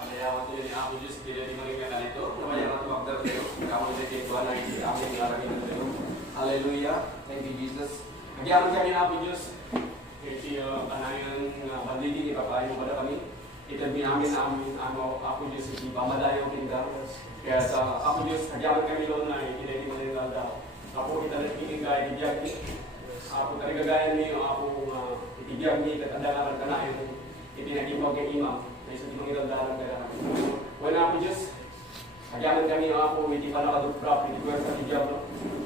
Kaya waktu ini aku just tidak dimerikan itu, namanya waktu waktu itu, kamu jadi Tuhan lagi, aku lagi itu. Haleluya, thank you Jesus. Kaya kami aku just kecil panangan bandigi ni papayo pada kami. Ito binamin namin ako just si pamadayo kinda. Kaya sa ako just kaya kami doon na hindi dimerikan daw. Ako kita nagiging gaya di Jackie. Ako talaga gaya niyo ako itibiyag ni katandaan kanayon. Itinagimog kay imam. Isa di mangilandaran kaya kami. Wala ako Diyos. Kagaman kami ako, hindi pa nakadupgrap, hindi ko sa Diablo.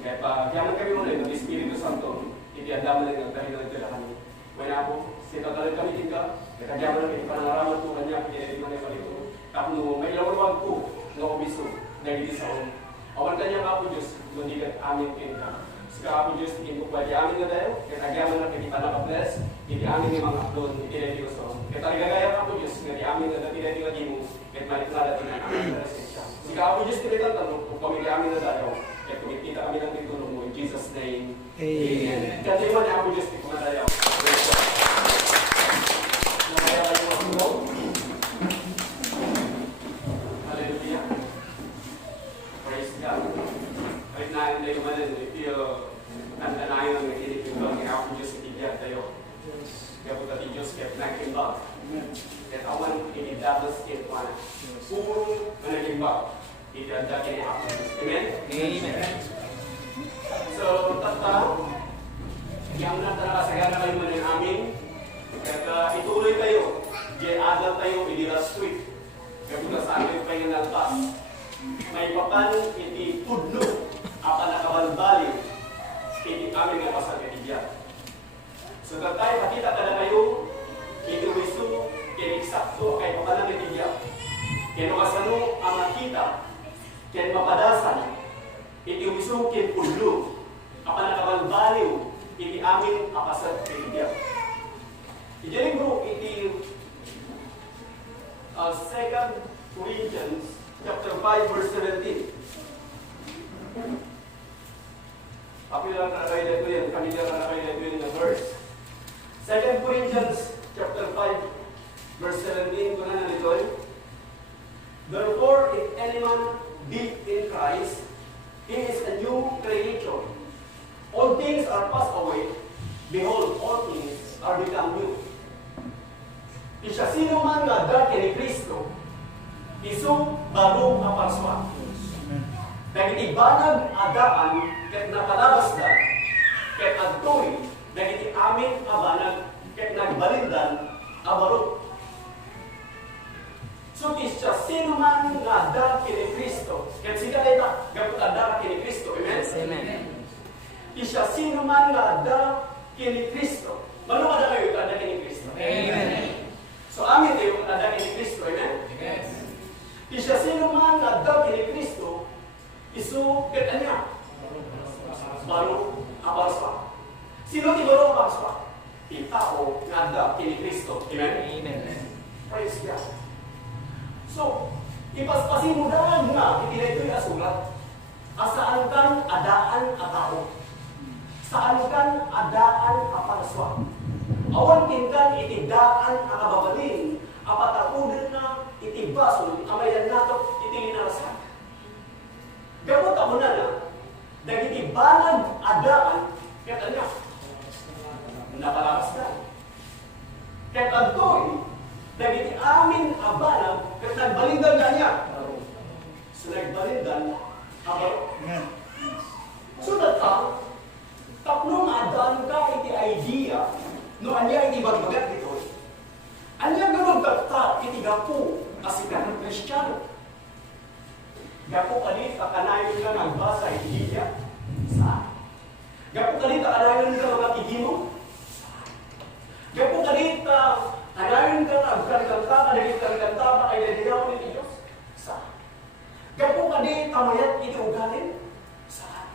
Kaya pa, kagaman kami muna ng Espiritu Santo. Hindi andaman lang dahil nagtala kami. Wala ako, sitatalan kami din ka. Kagaman lang, hindi pa nangaraman ko kanya, hindi man ay palito. Tapno, may lawag ko, na obiso, dahil di sa on. Awan kanya ako Diyos, hindi ka amin kinta. Sika ako Diyos, hindi ko pwede amin na tayo. Kaya kagaman lang, hindi pa nakabless. Hindi amin ni mga doon, hindi na Diyos on. Kaya talaga ako Diyos, hindi amin na dati na di mo. Kaya malit na dati na amin na resensya. Sika ako Diyos, hindi ka tanong, kung pamilya amin na tayo. Kaya kumikita kami ng titulong mo. In Jesus' name, Amen. Kaya tayo man ako Diyos, hindi ko na tayo. Namaya kayo ako mo. Hallelujah. Praise God. Kahit na tayo man, if you tandanayon ang nakinig yung lang, kaya ako Diyos, itibiyag tayo. Kaya po dati Diyos, kaya pinakimbag. Kaya awan, inidabas kaya pa na. Puro managimbag. Itanda kaya ako Diyos. Amen? Amen. So, tata, yung natalasayan na kayo man yung amin. Kaya ituloy kayo. Kaya adal tayo, hindi last week. Kaya po sa amin pa yung nalpas. May papan, iti tudlo. Apa nakabalbali. Iti kami nga pasal kanibyan. So, tayo, makita ka na kayo. Iti wiso, kaya eksakto, kaya papalang kanibyan. Kaya makasano ang makita. Kaya mapadasan. Iti wiso, kaya tudlo. Apa nakabalbaliw. Iti amin apasal kanibyan. Iti bro, iti 2 Corinthians chapter 5 verse 17. Popular na kayo dito yan, familiar na kayo dito yun na verse. 2 Corinthians chapter 5 verse 17, kung na nito eh. Therefore, if any man be in Christ, he is a new creature. All things are passed away. Behold, all things are become new. Isya sino man nga dati ni Kristo, iso bago nga parswa. Dagiti banag adaan, ket napalabas da, ket adtoy, dagiti amin abanag, ket nagbalindan, abarot. So, isya sino man nga dati ni Kristo, ket sigalita, gapot dati ni Kristo, amen? Amen. Isya sino man nga dati ni Kristo, mano kada kayo dati ni Kristo? Amen. So, amin tayo dati ni Kristo, amen? Amen. Isya sino man nga dati ni Kristo, isu ketanya baru abarswa. Sino ti baru abarswa? Ti tao nga ada kini Kristo. Amen? Amen. Praise God. So, ipaspasin mo daan nga, itinay ito'y asulat. Asaan kan adaan at tao? Saan kan adaan at parswa? Awan kinkan itidaan ang kababalin, apatakudan na itibason, amayan nato itinginarasan. Gabot ako na dagiti banag adaan, kaya niya, napalakas na. Kaya tantoy, dagiti amin abanag, kaya nagbalindan na niya. So nagbalindan, abaro. So datang, taplong adaan ka iti idea, no anya iti bagbagat dito. Anya ganun dagta iti gapu, asikan ng Kristiyano. Gapo kalit, kakanayon ka nagbasa, hindi niya. Saan? Gapo kalit, kakanayon ka mga tigino. Saan? Gapo kalit, kakanayon ka nagkarikanta, kadagit-karikanta, kay nadiyaw ni Diyos. Saan? Gapo kalit, kamayat, itiugalin. Saan?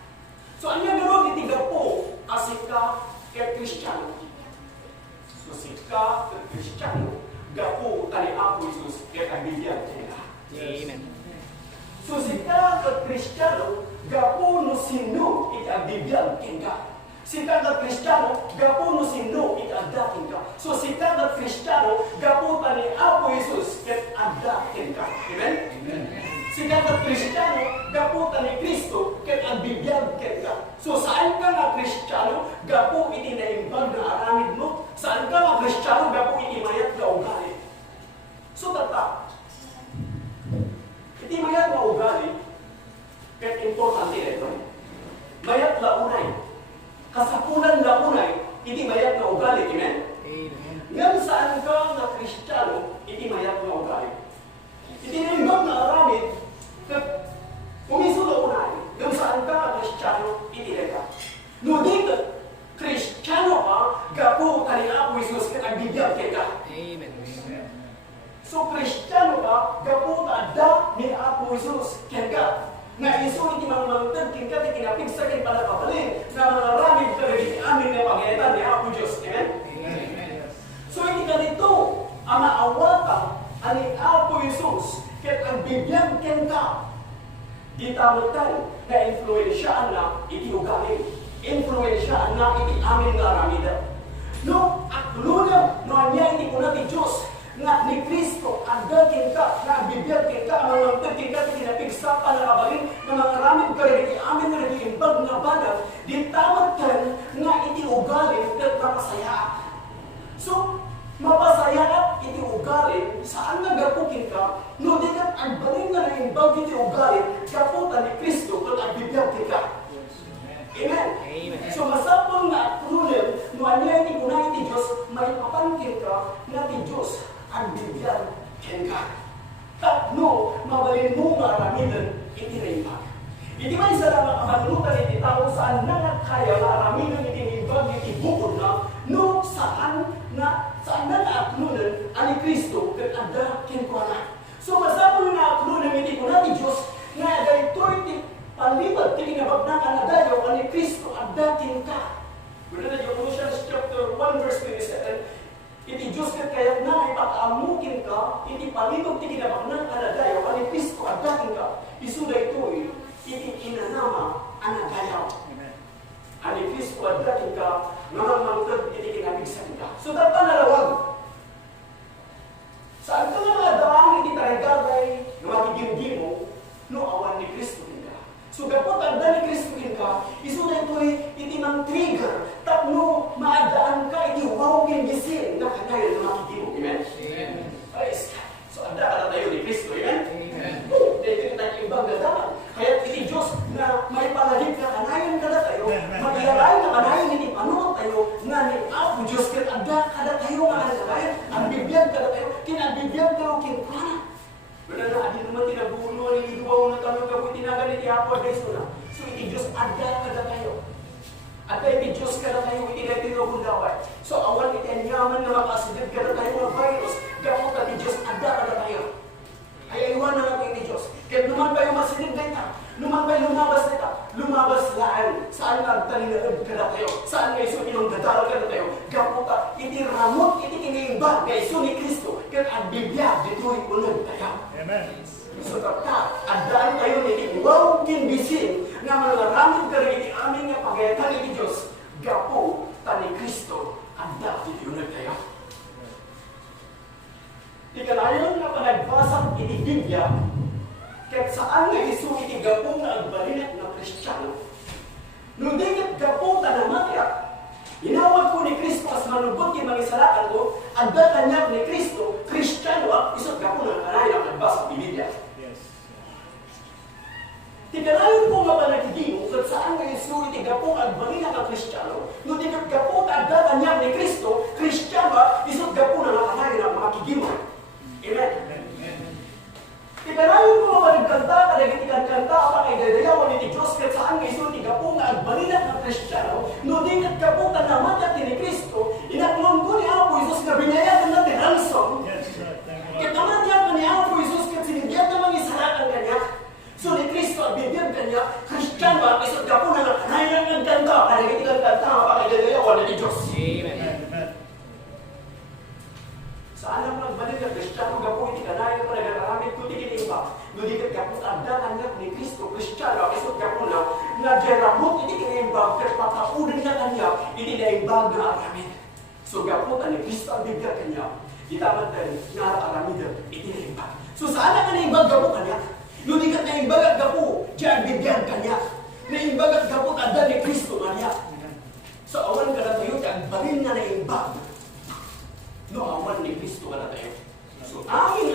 So, anya gano'n itigapo, asika, kay Kristiyano. So, sika, kay Kristiyano, gapo, tali ako, Isus, kay kagbilyan. Amen. So, sika ka Kristiyano, gapo no sino iti agbibiyan king ka. Sika ka Kristiyano, gapo no sino iti agdating ka. So sika nga Kristiyano, gaputan ni Apo Jesus, ket adda ken ka. Amen? Sika nga Kristiyano, gaputan ni Kristo, ket ang bibiyag ken ka. So saan ka nga Kristiyano, gapu iti naimbag na aramid mo? Saan ka nga Kristiyano, gapu iti mayat na ugali? So tata, iti mayat na ugali, ket importante ito. Mayat na unay. Kasapunan na unay, iti mayat na ugali. Amen? Ngam saan ka nga Kristiyano, iti mayat na ugali. Iti naimbag na aramid, umiso na unay. Ngam saan ka nga Kristiyano, iti reka. No di ka, Kristiyano ka, gapu kani Apo Jesus ket agbibiyag ken ka. Amen. So Kristiyano ka, gapu da ni Apo Jesus ken ka. Nga iso iti mamangtad ken ka ti kinapigsa ken panakabalin na mga ramid ka iti amin nga pangyayatan ni Apo Dios. Amen? So iti ganito ang maawatan ani Apo Jesus ket agbibiyag ken ka. Itamutan na influensyaan na iti ugali. Influensyaan na iti amin nga aramida. No, aklunam, no anya iti kuna ti Diyos nga ni Kristo adda ken ka, na bibiyag ken ka, mamangtad ken ka, iti napigsa panakabalin na mga aramid ka iti amin nga nag-iimbag nga banag, ditamutan nga iti ugali ket mapasaya. So, mapasaya iti ugali, saan nga gapukin ka, no di ka agbalin nga naimbag iti ugali, gaputan ni Kristo ket agbibiyag ken ka. Amen. So masapon nga akrunem, no anya iti kunay iti Diyos, may papangkin ka nga ti Diyos ang bibiyag ken ka. Tapno, mabalin mo nga aramidan iti naimbag. Iti may isa lang ang amanunutan iti tao saan na kaya nga aramidan iti naimbag iti bukod na, no saan na akrunem ani Kristo ket adda ken kuana. So masapon nga akrunem iti kunay iti Diyos nga dayto iti palibad kini nga bagnakan na dayo ani Kristo adda ken ka. Wala na Colossians chapter 1 verse 27. Iti Diyos ket kayat na ipakaamukin ka, iti palibad kini nga bagnakan na dayo ani Kristo adda ken ka. Isu daytoy iti inanama ana dayo. Amen. Ani Kristo adda ken ka, mamangtad iti kinabigsan ka. So dapat nalawag. Saan ka nga daang iti tarigagay nga makigimgimo no awan ni Kristo. So kapag adda ni Kristo ka, iso na ito'y iti mang trigger, tapno maadaan ka, iti wow kingisin na kanayon na makikimo. Amen? Amen. Praise God. So adda ka na tayo ni Kristo. Amen? Amen. Dito tayo ibang dadaan. Kaya iti Diyos na may palagip na kanayon ka na tayo, mag-iaray na kanayon iti panuot tayo, nga ni Apo Diyos ket adda ka na tayo nga kanayon, ang bibiyag ka na tayo, kinabibiyag tayo kinkuana. Wala na, adi naman tinabuno, niliduwaw na tanong ka po tinagan iti Apo Diyos na. So iti Diyos, adda ka na kayo. Adda iti Diyos ka na kayo, iti na tinagundaway. So awan iti anyaman na makasigad ka na kayo ng virus, gamot iti Diyos, adda ka na kayo. Ay iwan na natin iti Diyos. Kaya naman kayo masinid na ita, naman kayo lumabas na ita, lumabas laan. Saan nga talinaan ka na kayo? Saan nga iso inong dadalo ka na kayo? Gamot iti ramot, iti kinaimbag, nga iso ni Kristo, kaya ang bibiyag, dito'y unang tayo. Amen. So tapta, adaan tayo niti wow kinbisin nga mangaramid ka rin iti amin nga pagayatan iti Diyos. Gapo ta ni Kristo, adda iti unag tayo. Di kanayon nga panagbasag iti Biblia, kahit saan nga iso iti gapo nga agbalinat na Kristiyano. Nung di kat gapo ta na matya, inawag ko ni Kristo as manubot kin mangisalakan ko, adda kanyag ni Kristo, Kristiyano, isot gapo na kanayon ang nagbasag ni Biblia. Tikanayon ko nga ba nagiging kung saan nga iso iti gapo agbalina ka Kristiyano, no di kat gapo ta adda kanyag ni Kristo, Kristiyano, isot gapo na nakanayon ang makigimo. Amen. Tikanayon ko nga ba nagkanta, kadagitikan kanta, apa kay dadayawan iti Diyos, kat saan nga iso iti gapo nga agbalina ka Kristiyano, no di kat gapo ta naman yati ni Kristo, inaklong ko ni Apo Jesus nga binayagan natin ransom. Kat naman yan ni Apo Jesus, kat sinigyan namang isarakan kanya. So ni Kristo at bibiyag kanya, Kristiyano ba, isot gapo na nakanayan ang ganda, kadagitikan kanta, apa kay dadayawan iti Diyos. Amen. Saan ang nagbalik na Kristiyano gapo iti kanayan pa nagararamit ko iti kinimba. No di kat gapo adda kanyag ni Kristo, Kristiyano, isot gapo na nagyaramot iti kinimba, kat pataudan na kanya iti naimba So gaputan ni Kristo ang Biblia kanya. Itaman tayo nga aramidan itinaimbag. So saan ka naimbag gapo kanya? Nudikat na imbag at gapo, diyan Biblia kanya. Naimbag at gapo kada ni Kristo kanya. So awan ka na tayo, diyan balin na naimbag. No, awan ni Kristo ka na tayo. So amin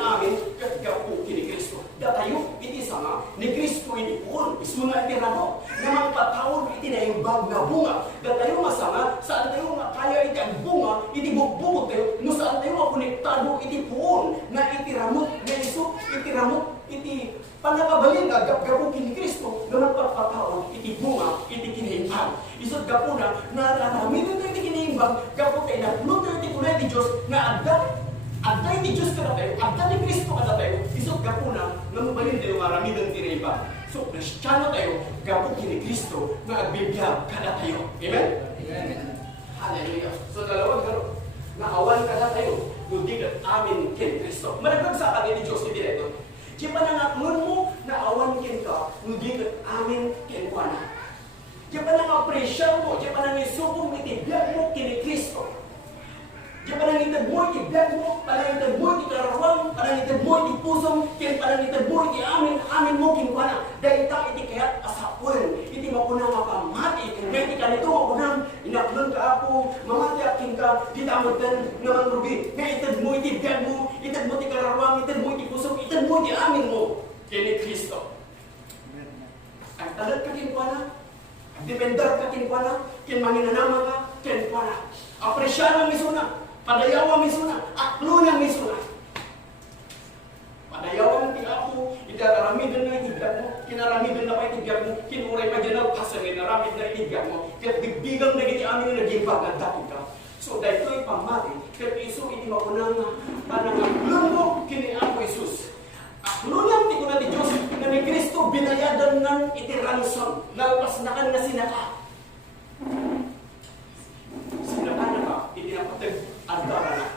gapo kini Kristo. Datayo, iti sama, ni Kristo ini pun, isuna iti ramo, namang patawon iti naimbag na bunga. Datayo masama, saan tayo makaya iti ang bunga, iti bukbukot tayo, no saan tayo makonektado iti puon, na iti ramot, na iso, iti ramot, iti panakabalin na gapo kini Kristo, namang patawon iti bunga, iti kinaimbag. Isot gapo na, nararamitin tayo iti kinaimbag, gapo tayo na, no tayo iti kunay ti Diyos, na agday ni Diyos ka na tayo, agday ni Kristo ka na tayo, isot gapo na, namubalin tayo maramidan tinaimbag. So, Kristiyano tayo, gapo kini Kristo, na agbibiyag ka na tayo. Amen? Amen. Hallelujah. So, dalawang gano'n, naawan ka na tayo, nudigat amin kini Kristo. Managdag sa akin ni Diyos ni Direto. Di pa nangaklon mo, naawan kin ka, nudigat amin kini Kuana. Di pa nangapresyal mo, di pa nangisupong itibiyag mo kini Kristo. Diyan panangitan mo, itibiyag mo, panangitan mo, itikararwang, panangitan mo, itipusong, panangitan mo, amin mo, kinuha dahil ta, iti kayat asapun, iti makunang makamati, iti kanito, makunang, inaklon ka ako, mamati akin ka, ditamutan, naman rubi, nga itad mo, itibiyag mo, itad mo, itikararwang, itad mo, itipusong, itad mo, amin mo, kini Kristo. Ang talat ka kinuha na, ang dependar ka kinuha na, kinmaninanama ka, kinuha na, apresya ng misuna, padayawan misuna, aklo ng misuna. Padayawan ti ako, itaramidan na itibiyag mo, kinaramidan na pa itibiyag mo, kinuray pa dyan ang pasangin, naramid na itibiyag mo, kaya bigbigang na giti amin na nagimbag na dati ka. So, dahil ito'y pamati, kaya iso iti makunang tanang aklon mo, kini ako Isus. Aklo lang ti ko na ti Diyos, na ni Kristo binayadan ng iti ransom, nalpasnakan na sinaka. Sinaka na ka, itinapatag andara na.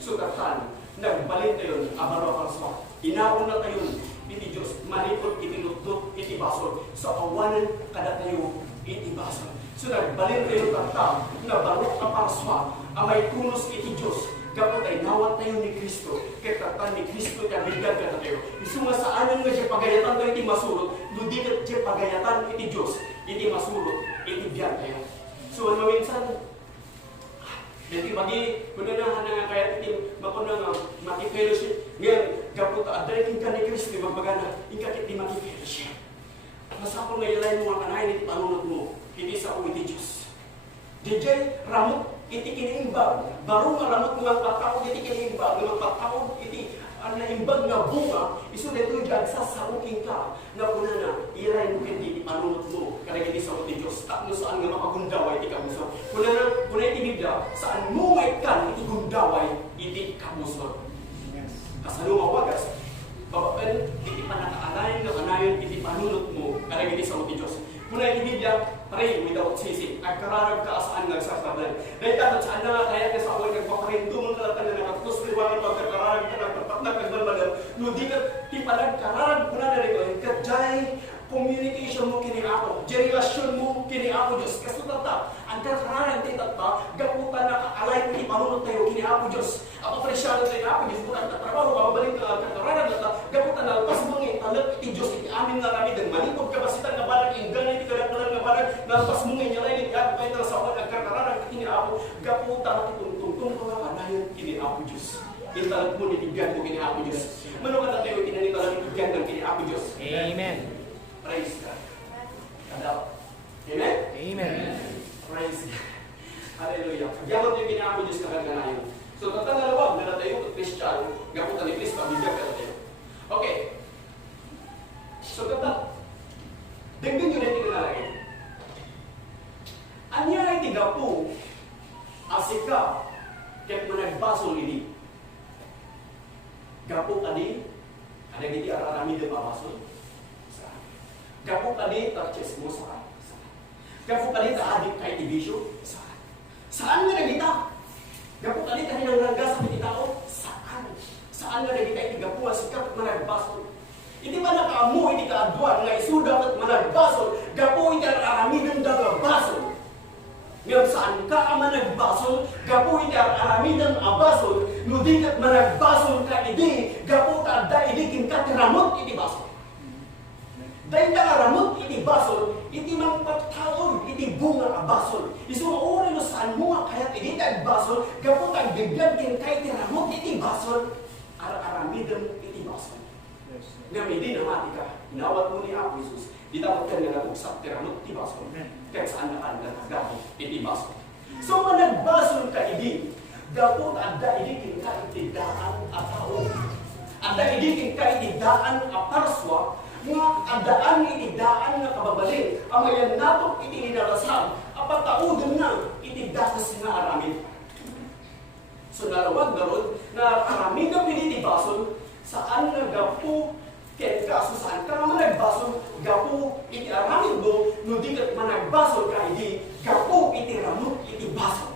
Sugatan, nagbalik tayo, abaro sa inaon na tayo, iti Diyos, malipot, itinutut, iti basol. So, awanan kada tayo, iti basol. So, nagbalik tayo tata, nabarok ka parswa, amay tunos iti Diyos. Kapag ay nawat tayo ni Kristo, kaya tata ni Kristo, kabigad ka na tayo. Isunga saanan nga siya pagayatan tayo, iti masulot, ludigat siya pagayatan, iti Diyos, iti masulot, iti biyan tayo. So, ano minsan, jadi bagi kunana nga kaya titim makuna nga maki-fellowship ngayon gapot adre kin ni Kristo magbagana ingkakit di maki-fellowship. Masapol nga ilay mo nga kanay ni panunod mo iti sa iti Dios. DJ ramot iti kiniimbag baro nga ramot nga patao iti kiniimbag nga patao iti ang naimbag nga bunga isu dito jagsa sa uking ka na kunana ilay mo iti panunod mo kada iti sa iti Dios tapno saan nga makagundaway iti kamuso kunana iti Biblia saan mo maikan iti gundaway iti kamuso kasano mawagas babaen iti panakaalayan nga kanayon iti panunod mo kada iti sa iti Dios kunana iti Biblia pray without ceasing agkararag ka saan nagsasaban dahil dapat saan na kaya ka sa away nagpaparinto mo kalatan na nakatus liwangan pagkakararag ka nagpagbalbalan no di ka tipalag kararag kuna na rin kadjay communication mo kini ako, relasyon mo kini ako Diyos. Kasi tata, ang kararang titata, gaputan na kaalay kini panunod tayo kini ako Diyos. Ako presyado tayo ako Diyos, kung ang tatrabaho, kababalik ka kararang tata, gaputan na alpas mong talag iti Diyos, iti amin nga rami, dan malipod kabasitan nga barag, inggan iti kadagdagan nga barag, nalpas mong inyalay, iti ako kayo talasawan, ang kararang kini ako, gaputan na titungtungtong ko nga kanayon kini ako Diyos. Intalag mo nitibyan mo kini ako Diyos. Manukat na tayo, tinanitalag nitibyan ng kini ako Diyos. Amen. Praise God. Kadal. Amen? Amen. Praise God. Hallelujah. Pagyaman yung ginagawa Diyos na kaganayon. So, tatangalawag na tayo kung Christian, gaputan ni Kristo, abigyan ka na tayo. Okay. So, dagdag yun natin nalagay. Anya ay tigapu, asika, kahit managbasol ini. Gapu kadi, ada giti ararami de mabasol. Gapu kadi tarches mo saan? Gapu kadi taadik kay division? Saan nga nagita? Gapu kadi tayo ng rangga sa piti tao? Saan? Saan nga nagita iti gapu asikat managbasol? Iti ba nakaamu iti kaadwan nga isudat at managbasol? Gapu iti ararami ng basol. Ngayon saan ka managbasol, gapo iti aramidang abasol, nudi kat managbasol ka idi, gapo ta da idi kinka tiramot iti basol. Dahil ka ramot iti basol, iti mangpataon iti bunga abasol. Isu mauri no saan mo kayat idi ta basol, gapo ta bigyan kinka iti ramot iti basol, aramidang iti basol. Ngayon hindi na mati ka, inawat mo ni Apo Jesus, di dapat ka nga nag-usap tiramot iti basol. Kahit saan na ka nagagabi, iti basol. So, managbasol ka idi, gapot adda idi kinka iti daan a tao. Adda idi kinka iti daan a parswa, nga addaan iti daan nga kababalin, amayan natok iti inarasal, apataudon na iti dakas nga aramid. So, narawag garon, na aramid na piniti basol, saan nga gapo kaya kaso saan ka naman nagbasol, gapo iti aramid mo, nudi kat managbasol ka iti, gapo iti ramot iti basol.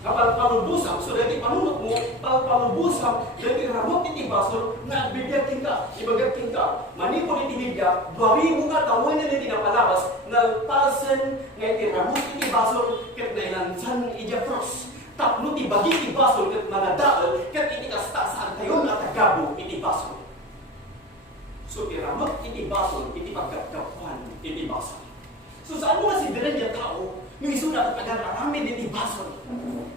Kapag palubusam, so dati panunot mo, palubusam, dati ramot iti basol, na bigyatin ka, ibagatin ka, manipon iti bigya, bawi mo nga tawin na iti napalabas, na pasen nga iti ramot iti basol, kat nailansan iti cross. Tapno ti bagi iti basol, kat manadaal, kat iti kastasaan tayo na tagabo iti basol. So, iramot iti basol, iti pagkakapan, iti basol. So, saan mo nga si Diren yung tao, yung iso na taga-aramid iti basol.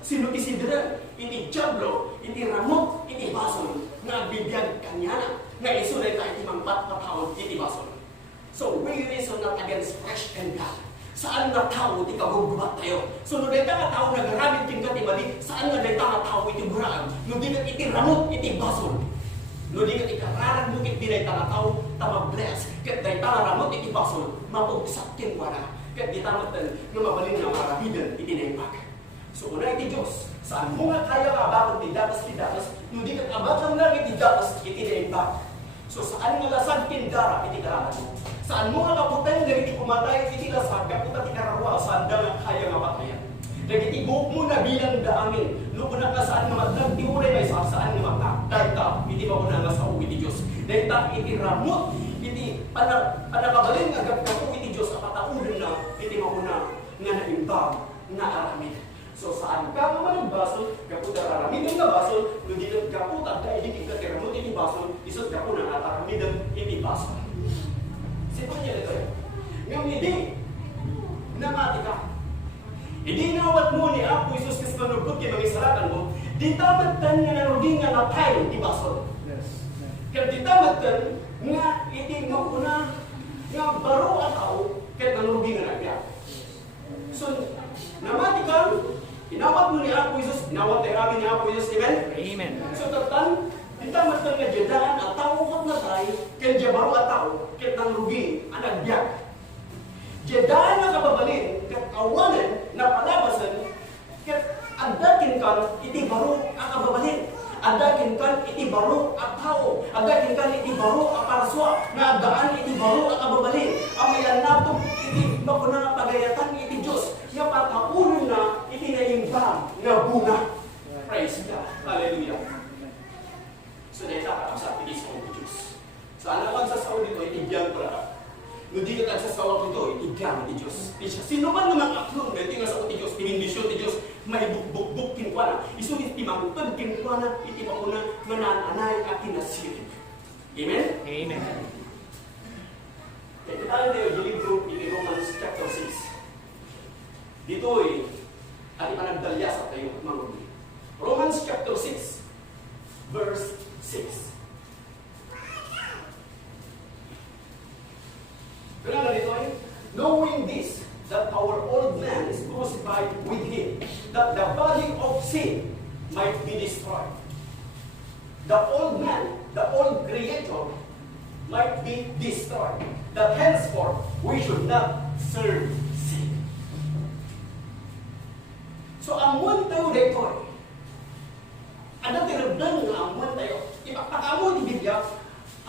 Sino ti si Diren? Iti Diablo, iti ramot, iti basol, na bibiyag kanyana, na iso na iti mangpat-patawad, iti basol. So, we reason not against flesh and blood. Saan na tao, iti kagugubat tayo. So, no dahil ka tao nag-aramid king katimali, saan na dahil ka tao iti buraan? No di ka iti ramot, iti basol. No di ka ikararag mo kit dinay tao tama-bless. Kat day ramot iti basol, mapag-sakkin ko na. Kat di tamatan nga mabalin nga marabidan iti naipag. So una iti Diyos, saan mo nga kaya abakon ti datas, no di ka abakon lang iti datas iti naipag. So saan nga lasag tindara iti karaman mo? Saan mo nga kaputay nga iti kumatay iti lasag, kaputa ti karawa, saan nga kaya nga patayan? Dahil ibuk mo na bilang daamin. Noon na ka saan nga nagtimuray may saan nga magka. Dahil ta, hindi mo na nga sa uwi ti Diyos. Dahil ta, iti ramot, iti panakabalin nga gagkapo iti Diyos, apataunan na, iti mo na nga naimbang, nga aramid. So saan ka nga magbasol, gaputa aramid nga basol, no di gaputa, dahil iti katiramot iti basol, isot gapo na aramid iti basol. Sito niya ito. Ngayon hindi, namati ka. Hindi nawat mo ni Apo Jesus kasi manubot kay mga isalatan mo, di tamatan nga naruging nga natay di basol. Kaya di tamatan nga iti mauna nga baro ang tao kaya naruging nga nagbiyak. So, namati ka, inawat mo ni Apo Jesus, inawat tayo amin ni Apo Jesus, amen? Amen. So, tatan, di tamatan nga dyan at tao kat natay, kaya dyan baro ang tao kaya naruging ang nagbiyak. Diyadaan na kababalin, kat awanan na palabasan, kat adakin kan iti baro ang kababalin. Adakin kan iti baro ang tao. Adakin kan iti baro ang paraswa. Na adaan iti baro ang kababalin. Amayan nato iti bakuna nga pagayatan iti Diyos. Nga pataunan na iti naimbang nga bunga. Praise God. Hallelujah. So dahil nakakasap iti sa Diyos. Saan ang magsasaw dito, iti biyang para. No di ka nagsasawa ko ito, itigam ti Diyos. Sino man naman aklong, dahil nga sa ti Diyos, pinindisyon ti Diyos, may buk-buk-buk kinkwana. Isunit ti mangutod kinkwana, iti mauna, manananay at kinasirip. Amen? Amen. Kaya tayo tayo, yung libro, iti Romans chapter 6. Dito at ipanagdalya sa tayo, mga Romans chapter 6, verse 6. Kaya dito knowing this, that our old man is crucified with him, that the body of sin might be destroyed. The old man, the old creator, might be destroyed. That henceforth we should not serve sin. So amon tayo dito ada tirabdan nga amon tayo. Ipakpakamo ni Biblia,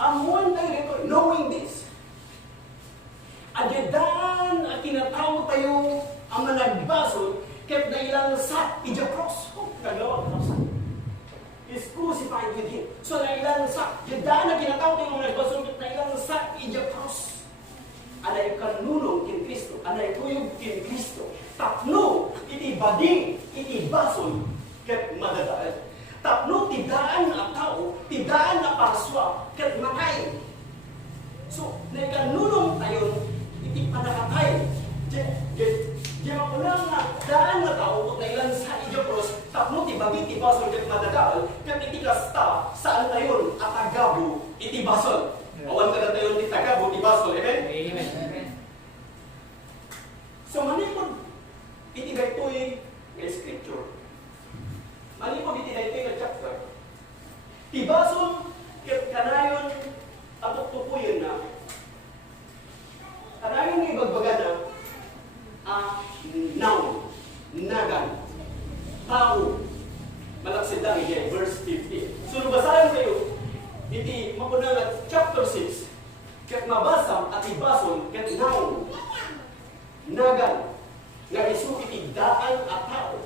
amon tayo dito, knowing this. Adyadan at kinatao tayo ang managbasol kahit na ilang sat ija cross. Nagawa ka sa is crucified with him. So na ilang sat. Adyadan at kinatao tayo ang managbasol kahit na ilang sat ija cross. anay kanunong kin Kristo, anay tuyog kin Kristo. Tapno, iti bading, iti basol, ket madadaan. Tapno, tidaan na tao, tidaan na parswa, ket makay. So, nay kanunong tayo, iti panakatay. Di mapulang na daan na tao, kung nailan sa Ijopros, tapno, tibagi, iti basol, ket madadaan, ket iti kasta, saan tayo, at agabo, iti basol. Awan ka na tayo, iti tagabo, iti basol. Amen? Amen. So, manipod, iti daytoy nga scripture. Manipod, iti daytoy nga chapter. Tibasol, ket kanayon, atok tupuyin na, kanayon nga ibagbaga na, noun, nagan, tao, malaksid lang igen, verse 15. So, basahan kayo, iti mapunang at chapter 6, ket mabasam at ibasol, ket noun, nagan, nga isu iti daan at tao,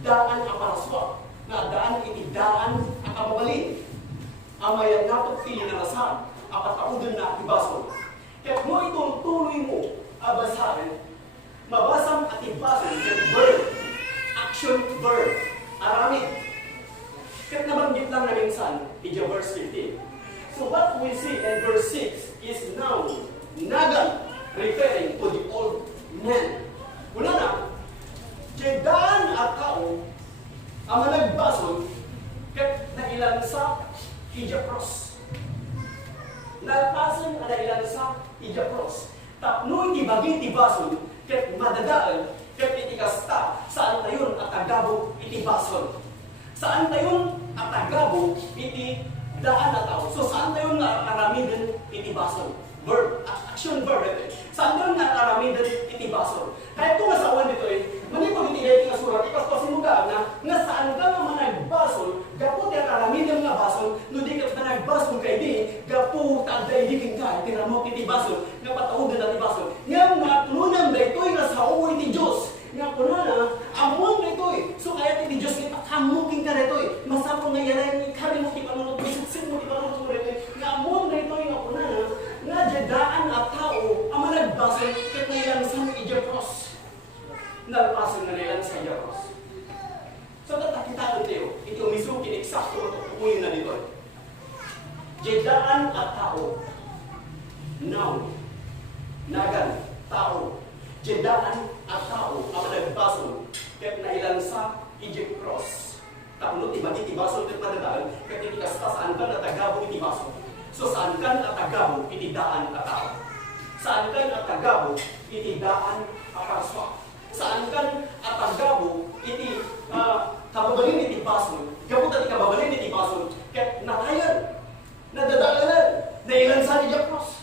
daan a paraswa, nga daan iti daan a kababalin, amayan nato pili na rasan, apataudon na ibasol. Ket mo itong tuloy mo, abasahin, mabasam at ibasol, ket verb, action verb, aramid. Ket nabanggit lang na minsan, iti verse 15. So what we see in verse 6 is now, nagan, referring to the old man. Una na, daan at tao, ang managbasol, ket nailan sa Ijapros. Nagpason ang nailan sa Ijapros. Tapno iti bagi ti basol, ket madadaan, ket iti kasta, saan tayon at agabo iti basol. Saan tayon at agabo iti daan na tao. So saan tayon nga karamidan iti basol? Verb, action verb. Saan tayon nga karamidan iti basol? Kaya kung asawan dito manipod iti daytoy nga surat, ipaspasin mo ka nga saan ka nga managbasol, gapo ti karamidan nga basol, no di ka managbasol kay di, gapo taday di king ka, iti ramok iti basol, nga pataudan at ibasol. Nga matlunan daytoy nga sa uo iti Dios. Nga kunana, amon daytoy. So kaya iti Dios iti pakamuking ka daytoy. Masapon nga yanay ni kari mo ti panunot, bisitsin mo ti panunot mo daytoy. Nga amon daytoy nga kunana, nga daan at tao, ang managbasol, ket nailan sa Ijapros. Nalpasan na nilang sa Ijapros. So, tatakita tayo, iti umisong kineksakto ito, kukunin na dito. Daan at tao, noun, nagan, tao, daan at tao, ang nagbasol, ket nailan sa Ijapros. Tapno, ibagi tibasol, ket madadaan, ket itikasta saan ka natagabo iti basol. So, saan ka natagabo iti daan at tao? Saan ka natagabo iti daan at parswa? Saan kan at agabo iti kababalin iti basol, gabot at kababalin iti basol, ket natayan, nadadaanan, nailan sa Ijapros.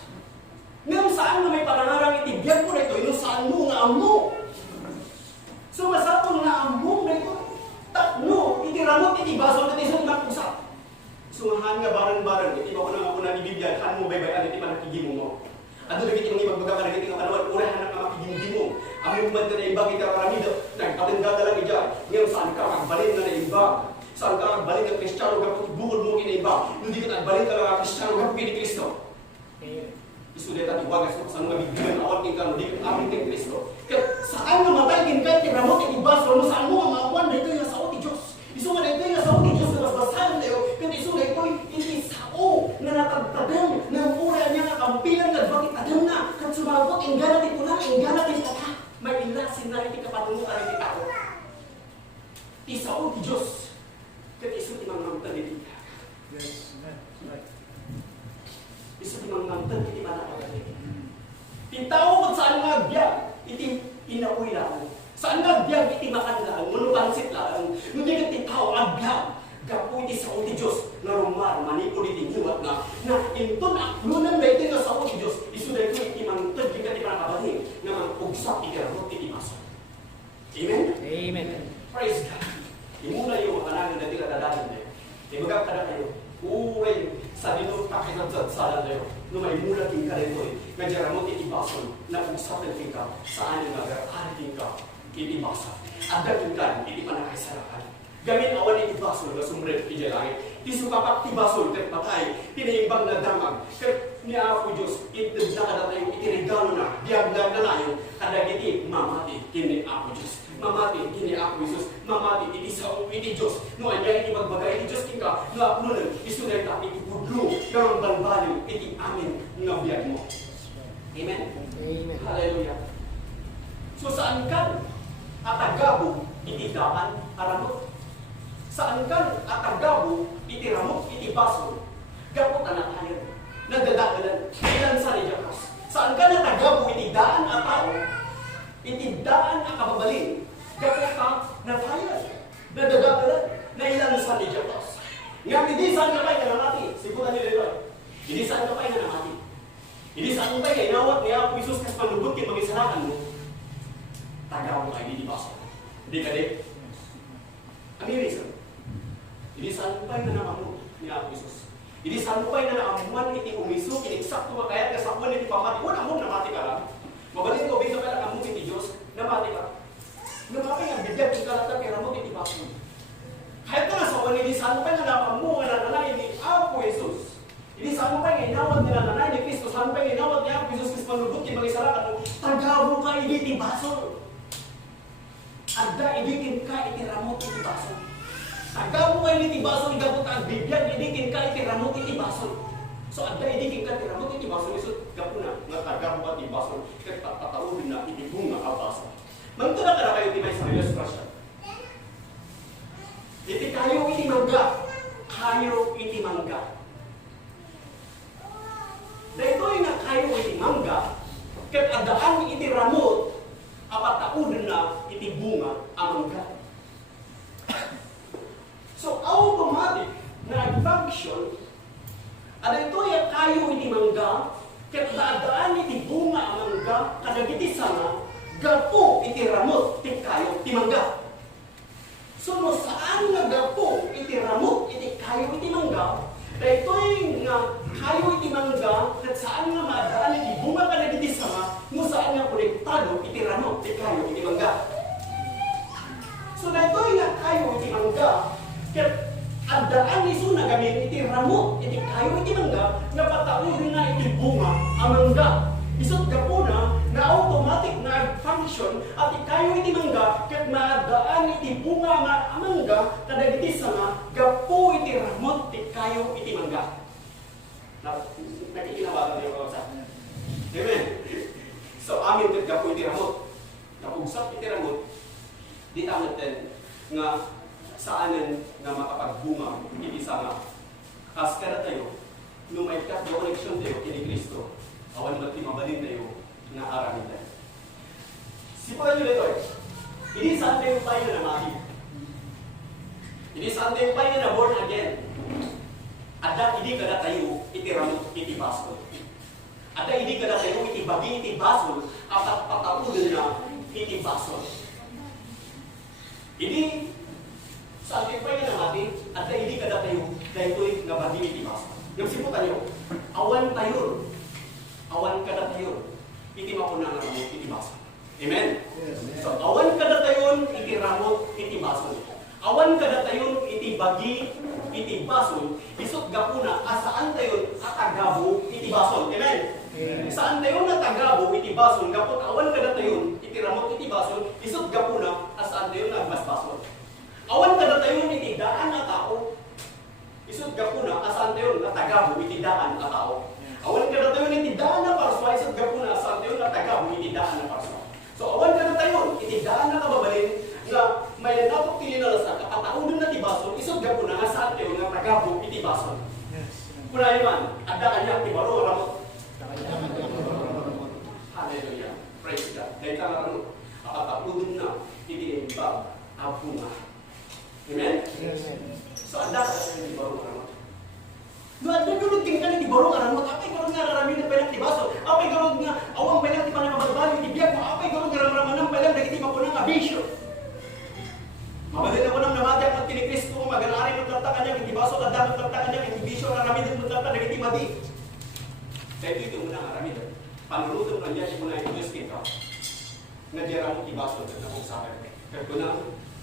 Ngayon saan na may panangarang iti biyag mo na ito, saan mo nga amo. So masapon nga amo na ito, tapno, iti ramot iti basol, iti isang magpusap. Sumahan nga barang-barang, iti ba ko na mapuna ni Biblia, han mo baybayan, iti manakigimo mo. Ado lagi itong ibagbaga ka na iti nga panawal, urahan na makigimo. Ang movement na ibang ikaramamido, nagpatinggada lang iyan. Ngayon, saan ka magbalin na ibang? Saan ka magbalin ng Kristiyano kapag bukod mo kinibang? Hindi ka nagbalin ka lang Kristiyano kapag kini Kristo. Isulit at iwagas mo sa mga bigyan awat king kano, di ka amin kay Kristo. Kaya saan namatay kin ka, tiramot iti basol, saan mo ang maawan na ito yung sao ti Diyos. Isu nga na ito yung sao ti Diyos na basbasahan tayo, kaya isu na ito hindi sao na natagtadang, na ura niya nga kampilan na bakit tadang na, kat sumagot, ingganat ito na, ingganat ito na. May ilasin na iti kapatungo ka rin ako. Isao ti Diyos. Kat iso ti mamamtan iti ka. Yes, right. Iso ti mamamtan iti manakalan iti. Tintao ko saan nga agbyag, iti inauwi lang. Saan nga agbyag, iti makan lang, manupansit lang. Nung di ka tintao agbyag, gapo iti sao ti Diyos, na rumar, manipod iti ngiwat na inton aklunan na ito nga sao ti Diyos, iso na ito iti mangtod, di ka ti panakabahin, na mangpugsak iti ramot iti maso. Amen? Amen. Praise God. Imuna yung makanangan na di ka dadahin na yun. Ibagak ka na kayo, uray sa dinong pakinagsadsalan na yun, no may mula king ka rin ito nga di ramot iti basol, na pugsakin king ka, saan yung nag-aariting ka, iti basol. At dating ka, iti panakaisarakan. Gamit awan iti basol na sumret iti langit. Ti sukapak ti basol ket patay, tinaimbang na damag. Ket niya ako Diyos, itid na kada tayo, itirigalo na, biyaglag na layo, kadagiti, mamati, kini ako Diyos. Mamati, kini ako Diyos. Mamati, iti sa iti Diyos. No, anya iti magbagay, iti Diyos tika, no, ako nun, isunay ta, iti budlo, karang balbaliw, iti amin, nga biyag mo. Amen? Amen. Hallelujah. So, saan kan atagabo, iti daan, aramot? Saan kan atagabo, iti ramot, iti basol? Gapot na tayo. Nagdadaanan. Ilan sa ni Diyos. Saan ka natagabo, iti daan at tao? Iti daan at kababalin. Gapot ka na tayo. Nagdadaanan. Na ilan sa ni Diyos. Nga, hindi saan ka pa'y kanamati. Siguran ni Leroy. Hindi saan ka pa'y kanamati. Hindi saan ka pa'y inawat niya ako Isus kas panubot kin mag-isarakan mo. Tagabo ka, hindi baso. Hindi ka din. Ang reason. Hindi saan pa'y nanamamo niya ako Isus. Hindi saan mo pa'y nanaamuan iti umiso, kiniksak tumakayat kasakuan iti pamati. Una mo, namati ka lang. Mabalin ko, bigla ka lang among iti Diyos, namati ka. Namati nga, bigyan kong kalatan kaya ramot iti baso. Kahit na sa wani, hindi saan mo pa'y nanaamu, nananay ni ako Jesus. Hindi saan mo pa'y inawat ni nananay ni Kristo, saan mo pa'y inawat ni ako Jesus, kasi manubot kay mag-isarakan mo, tagabo ka iti baso. Agda, idikin ka iti ramot iti baso. Tagabo ka iti baso, igabot ang Biblia, idikin ka iti ramot iti baso. So, agda, idikin ka iti ramot iti baso, isot, gapo na, nga tagabo ka iti baso, kaya pataurin na iti bunga ka baso. Mantuna ka na kayo iti may sarili expression. Iti kayo iti mangga. Kayo iti mangga. Dahito nga kayo iti mangga, kaya adaan iti ramot, apataurin na iti bunga ang mangga. So, automatic na function, ada ito yung kayo iti mangga, ket daadaan iti bunga ang mangga, kadagiti sana, gapo iti ramot, iti kayo iti mangga. So, no, saan nga gapo iti ramot, iti kayo iti mangga, da ito yung kayo iti mangga, ket saan nga maadaan iti bunga kadagiti sana, no saan nga konektado iti ramot, iti kayo iti mangga. So, da ito yung kayo iti mangga, kaya adaan iso na gamit iti ramot, iti kayo iti mangga, na pataurin na iti bunga ang mangga. Isot gapo na automatic na function at ikayo iti mangga, kaya maadaan iti bunga nga ang mangga, kadagiti sana, gapo iti ramot, iti kayo iti mangga. Nakikinawagan niyo ko sa Amen. So, amin kat gapo iti ramot. Kapugsak iti ramot, di tamaten nga saanan na makapagbunga, hindi sana. Kas kada tayo, nung may kat na connection tayo, kini Kristo, awan mati mabalin tayo, na aramin tayo. Sipulan nyo nito hindi saan tayo tayo na mati. Hindi saan tayo tayo na born again. Ada hindi kada tayo, itiramot, itibasol. Ada hindi kada tayo, itibagi, itibasol, at pataulan na, itibasol. Hindi sa ating pwede na natin, at hindi ka na tayo, dahil ito'y nabaging itibasa. Yung siputan nyo, awan tayo. Awan ka na tayo. Itimako na nga ramot, itibasa. Amen? Yes. So, awan ka na tayo, itiramot, itibasa. Awan ka na tayo, itibagi, itibasa. Isot gapo na, asaan tayo, atagabo, itibasa. Amen? Amen. Saan tayo na tagabo, itibasa, gapot, awan ka na tayo, itiramot, itibasa. Isot gapo na, asaan tayo na basbaso. Awan ka na tayo itidaan na tao. Isut gapo na, asaan tayo na tagabo, itidaan na tao. Awan ka na tayo itidaan na parswa, isut gapo na, asaan tayo na tagabo, itidaan na parswa. So, awan ka na tayo, itidaan na kababalin, na may natok tilinalasan, kapataunan na tibason, isut gapo na, asaan tayo na tagabo, itibason. Kunahin man, ada kanya, tibaro, ramot. Hallelujah. Praise God. Dahil ka na ano, kapataunan na, itinimbang, abunga. Amen? So, anda ka sa hindi barong aramot. Doon, gulod king ka na di barong aramot. Apay gulod nga raramin na palang tibaso. Apay gulod nga awang palang ti panangabagbaling ti biyak mo. Apay gulod nga raramanang palang dagiti mapunang abisyo. Mabalin ako nang namatyak at kini Kristo kung mag-alari ng tata kanya, hindi baso at dapat tata kanya, hindi bisyo na raramin ng tata dagiti madi. Kaya dito mo na raramin. Panulutong kanya siya muna yung Diyos kita. Nagyara mo tibaso at napagsakan. Kaya ko na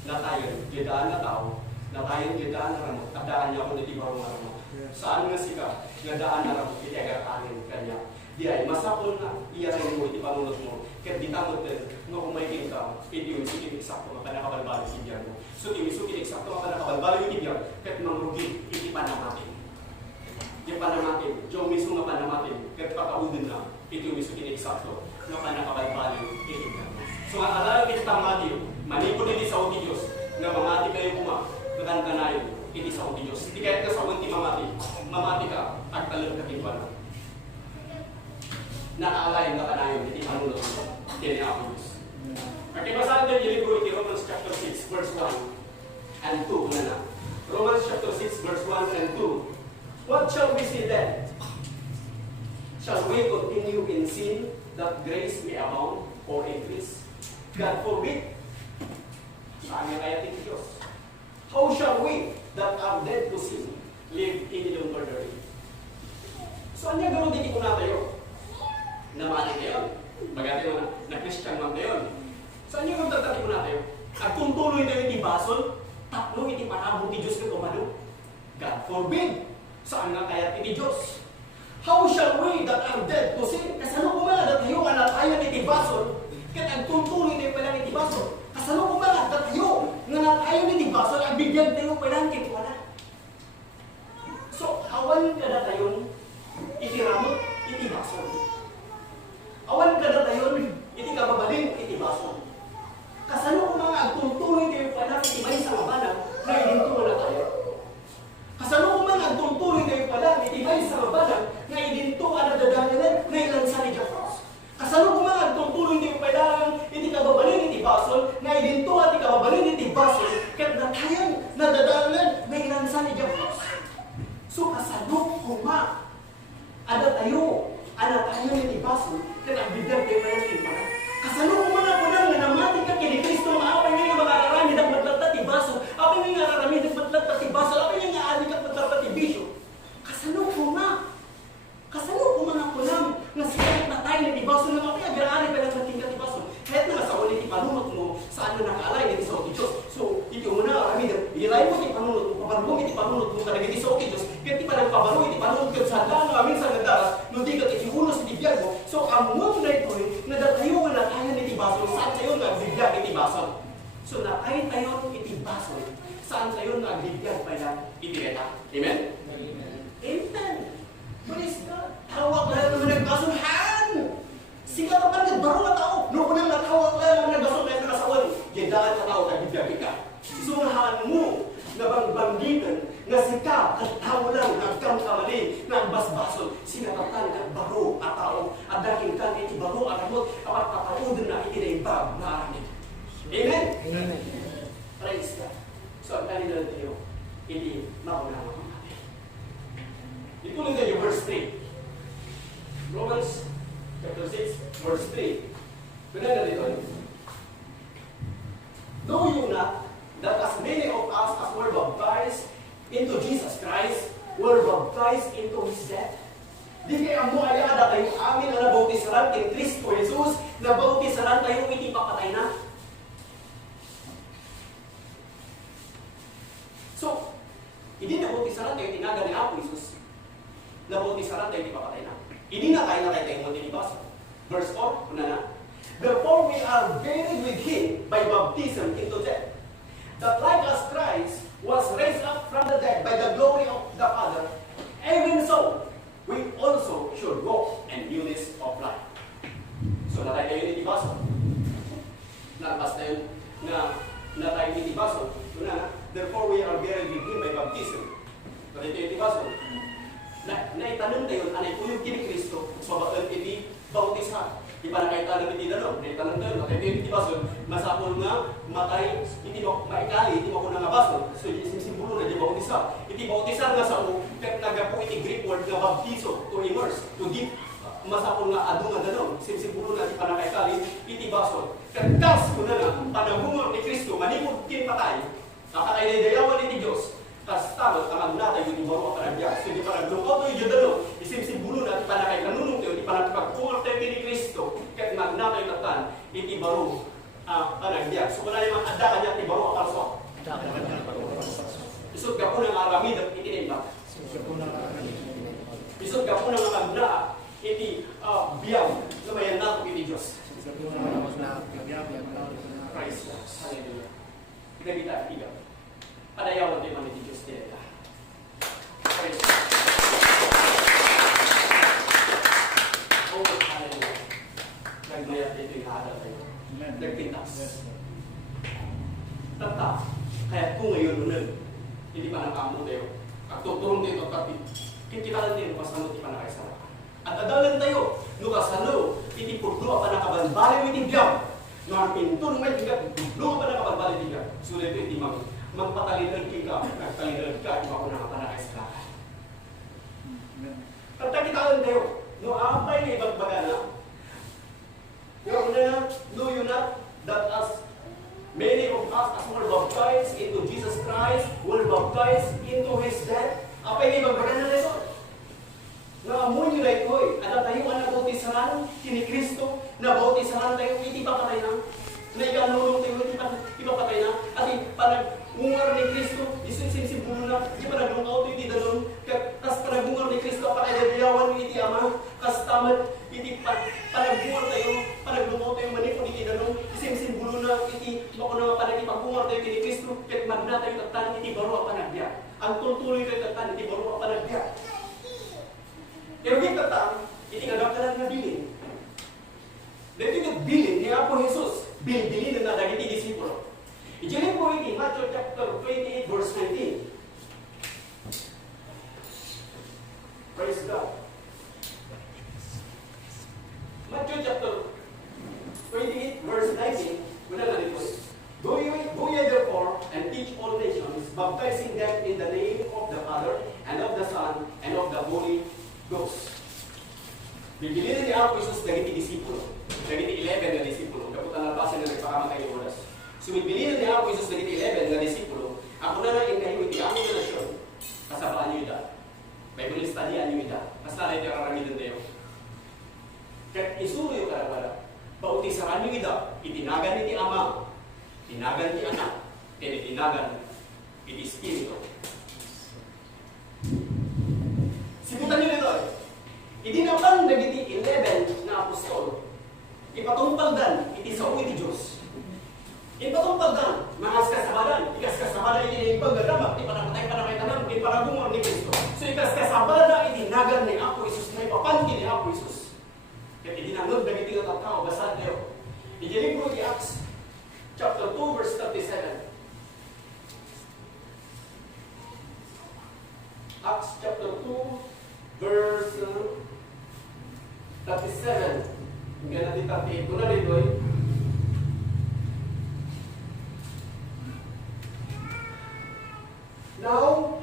natayon, didaan na tao, natayon, didaan na ramot, at daan niya ako na di barong ramot. Saan nga sika? nga daan na lang iti agaranin kanya. Di ay masapol na iya rin mo iti panunot mo. Ket di tamot din nga kung may ka, iti sukin eksakto nga panakabalbalo iti biyan mo. Sukin eksakto nga panakabalbalo iti biyan, ket mangrugi iti panamatin. Yung panamatin, yung mismo nga panamatin, ket pakaudin na iti sukin eksakto nga panakabalbalo iti biyan mo. So ang alam iti tamati, manipod iti sa uti Diyos, nga mamati kayo kuma, nakantanayo iti sa uti Diyos. Di kahit ka sa unti mamati ka, at talag katingwan. Nakaalay na kanayon, iti panunod mo, kaya niya ako Diyos. Pagkibasahan din yung libro iti Romans chapter 6, verse 1 and 2. Na. Romans chapter 6, verse 1 and 2. What shall we say then? Shall we continue in sin that grace may abound or increase? God forbid. Saan nga kaya iti Diyos? How shall we that are dead to sin live any longer therein? So, ano yung gano'n dito ko na tayo? Namali kayo. Magati mo na Christian man kayo. Saan yung magtatati mo na tayo? At kung tuloy tayo iti basol, tatlo iti panabot ni Diyos kung umano. God forbid. Saan nga kaya iti Diyos? How shall we that are dead to sin? Kasano kumala na tayo nga natayan iti basol? Kat ang tutuloy tayo palang iti basol. Kasano kumala na tayo nga natayan iti basol? Ang bigyan tayo palang iti wala. So, awan ka na tayo iti ramot iti basol. Awan ka na tayo iti kababalin iti basol. Kasano kung mga agtutuloy tayo pala iti may sa mabanang na ilintuwa na tayo? Kasano kung mga agtutuloy tayo pala iti may sa mabanang na ilintuwa na dadanilan na ilansa ni Jafros? Kasano kung mga agtutuloy tayo pala iti kababalin iti basol na ilintuwa iti kababalin iti basol kat natayan na dadanilan na ilansa ni Jafros? So kasano kung mga ada tayo iti basol kat ang bigyan tayo pala iti pala? Kasano kung mga punang nga namati ka kini Kristo maapay nga makararami ng matlatat ti baso, apay nga kararami ng matlatat ti baso, apay nga aadi ka matlatat ti bisyo. Kasano kung mga punang nga siya natay na ti baso nga apay agaraari pa lang natin ka ti baso. Kahit nga sa ulit ti panunot mo, saan na nakaalay na ti sa Diyos. So, iti una, arami na, ilay mo ti panunot mo, pabarugong iti panunot mo, karag iti sa Diyos, kaya ti palang pabarugong iti panunot ko sa daan, amin sa nagdaras, nung di ka iti unos iti biyag mo. So, ang mo na ito na datayo nga natayan iti baso, saan tayo nagbigyan iti baso? So, natayan tayo iti baso, saan tayo nagbigyan pa lang iti reta? Amen? Amen! Praise God! Tawag lang naman nagbasohan! Siga ka pa nagbaro na tao! Noong unang natawag lang naman nagbaso na yung nakasawan, yadaan ka tao, nagbigyan ka. Surahan mo na banggitan nga sika at tao lang nagkang kamali na ang basbason sinatatan at baro at tao at daking kan iti baro at amot at kataudin na iti na ibag na aramid. Amen? Amen. Praise God. So ang kanina lang tayo iti mauna mga natin. Ituloy tayo verse 3. Romans chapter 6 verse 3. Kaya na dito. Know you not that as many of us as were baptized into Jesus Christ, were baptized into His death? Di kaya mo ay ada tayo amin na nabautisaran kay Kristo Jesus, nabautisaran tayo iti papatay na. So, hindi nabautisaran tayo tinaga ni Apo Jesus, nabautisaran tayo iti papatay na. Hindi na tayo tayo maninibaso. Verse 4, una na. Therefore we are buried with Him by baptism into death, that like as Christ was raised up from the dead by the glory of the Father, even so, we also should walk in newness of life. So, natay tayo ni Tibaso. Nalabas tayo na natay ni Tibaso. Therefore, we are buried with Him by baptism. Natay tayo ni Tibaso. Naitanong tayo, anay po yung kini Kristo, so bakit iti bautisan? Di ba nakaitanong iti dalo? Naitanong tayo, natay tayo ni Tibaso. Masapol nga, matay, iti maikali, iti makunang nga baso. So, simbolo na di bautisa. Iti bautisan nga sa u, kahit nagapo iti Greek word nga baptizo, to immerse, to dip. Masapol nga adu nga dalo. Simbolo na di pa nakaikali, iti baso. Kagas ko na nga, panagumor ni Kristo, manipod kin patay. Nakakay na dayawan iti Diyos. Kas tamot, ang agnatay yung ibaro ka parang diyan. So, di pa naglukaw to yung dalo. Isimsimbolo na di pa nakaikanunong tayo, di pa nagpagkumor tayo ni Kristo. Kahit magnatay tatan, iti baro parang diyan. So, wala yung ada ka niya, iti baro ka parso. Isod ka po ng aramid at itinimba. magna iti biyag na mayan nato iti Diyos. Praise God. Hallelujah. Pinagita, tiga. Padayawan tayo man iti Diyos nila. Praise God. Oh, hallelujah. Nagmayat ito yung hadal tayo. Nagpintas. Tata, kaya kung ngayon nun, hindi pa nakamo tayo. At tuturong tayo kapit. Kita lang tayo, pasano ti panakaisara. At adalan tayo, nukasano, iti pudlo pa nakabalbali iti biyag. Nung pinto nung may tigat, pudlo pa nakabalbali iti biyag. Sulit ito iti magpatalinan ka, nagtalinan ka, iba ko nakapanakaisara. Tata kita lang tayo, nung apay na ibang bagana, yung una, know you not that as many of us as were baptized into Jesus Christ, were baptized into His death. Apay na ibang bagana na ito. Naamoy nyo na ito Ada tayo ang nabautisaran kini Kristo, nabautisaran tayo, hindi pa patay na. Na ikanulong tayo, hindi pa patay na. At panag-ungar ni Kristo, isin-sibulo na, hindi pa nag-ungaw tayo, hindi dalon. Kas panag-ungar ni Kristo, panag-dabiyawan ni iti Ama, kas tamad, hindi panag-ungar tayo, panag-ungaw tayo, manipon iti dalon, isin-sibulo na, iti bako na panag-ipagungar tayo kini Kristo, kat magna tayo tatan, iti baro ang panagbiya. Ang tultuloy tayo tatan, iti baro ang panagbiya. Pero kita tang, itinganap ka lang na bilin. Dito yung bilin ni Apo Jesus, bilin na dagiti disipulo. Ijelin po iti, Matthew chapter 28, verse 19. Praise God. Matthew chapter 28, verse 19, muna na dito. Go ye therefore and teach all nations, baptizing them in the name of the Father, and of the Son, and of the Holy Ghost. Bibilinan ni Apo Jesus dagiti disipulo. Dagiti 11 na disipulo. Kaputan na basa na nagpakama kay oras. So bibilinan ni Apo Jesus dagiti 11 na disipulo. Ako na lang ingayon iti aming relasyon. Kasabaan niyo ita. Bible study niyo ita. Mas na ito karamidan tayo. Kaya isuro yung karabala. Bautisaran niyo ita. Itinagan iti Ama. Tinagan iti Anak. Tinagan iti Espiritu. Sibutan nyo nito idinapan dagiti 11 na apostol. Ipatungpaldan, iti sao iti Diyos. Ipatungpaldan, mga kasabadan. Ikaskasabadan iti ipagdadama, ipanamatay panakaitanam, iparagumor ni Kristo. So ikaskasabada iti nagan ni Apo Isus, na ipapanti ni Apo Isus. Kaya idinangod dagiti nga tao, basad niyo. Idiling ko di Acts, chapter 2, verse 37. Acts chapter 2, verse 37. Hingga natin 38 ko na dito Now,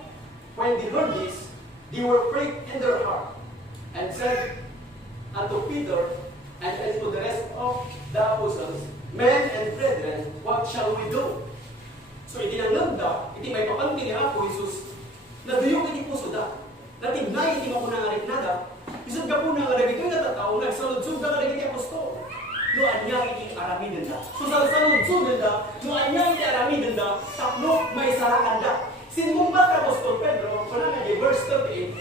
when they heard this, they were pricked in their heart, and said unto Peter and unto the rest of the apostles, Men and brethren, what shall we do? So, itinanggap, iti may papanti ni Apo Jesus, na duyong iti puso da, na tignay iti makunangarik nada, isod ka po nga ito yung natatao, nagsaludsud ka nga iti apostol. No, anya iti aramiden da. So, saludsud da, no, anya iti aramiden da, tapno may sarakan da. Sinumbat ka apostol Pedro, kunang nga verse 38,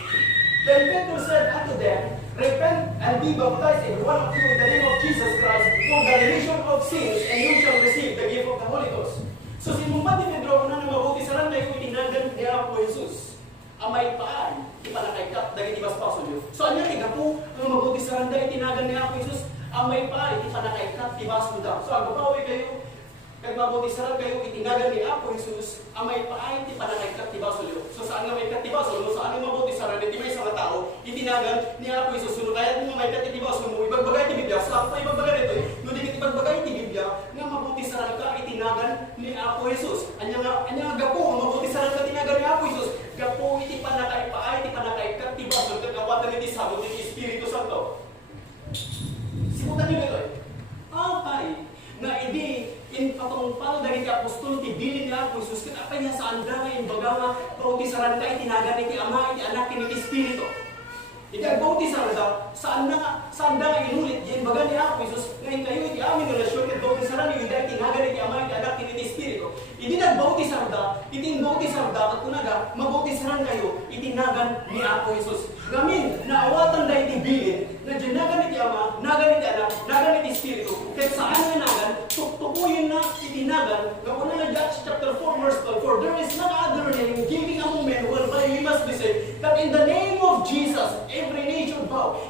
Then Peter said unto them, Repent and be baptized every one of you in the name of Jesus Christ for the remission of sins, and you shall receive the gift of the Holy Ghost. So, sinumbat ni Pedro, kunang nga mabuti sa randay ko itinagan ni Apo Jesus. Amay paan, ipanakaikat, dagiti baspaso niyo. So, anya tiga po, ang mabuti sa randay, itinagan ni Apo Jesus, amay paan, ipanakaikat, tibaso da. So, ang babawi kayo, kag mabuti sa randay kayo, itinagan ni Apo Jesus, amay paan, ipanakaikat, tibaso niyo. So, saan nga may katibaso niyo, saan nga mabuti sa randay, di may isang tao, itinagan ni Apo Jesus, so, kaya kung may katibaso mo, ibagbagay ti Biblia, so, ako ibagbagay ito, no, di ibagbagay ti Biblia, nga mabuti sa randay, itinagan ni Apo Jesus. Anya nga gapo, ang mabuti sa randay, itinagan ni Apo Jesus. Gapo iti panakaipaay, iti panakaikat, ti baso, kagawatan iti sabot, iti Espiritu Santo. Simutan nyo ito okay, na hindi in patungpal dagiti apostol, ti bilin ni Apo Jesus, kat apa niya sa anda nga, imbaga nga, bauti sa randa, itinagan iti Ama, iti Anak, iti Espiritu. Iti bauti sa randa, sa anda nga inulit, imbaga ni Apo Jesus, ngayon kayo, iti amin relasyon, iti bauti sa randa, itinagan iti Ama, iti Anak, iti Espiritu. Hindi nagbauti sa randa, itingbauti sa randa, at kunaga, mabauti sa randa kayo, itinagan ni Apo Jesus. Ngamin, naawatan da iti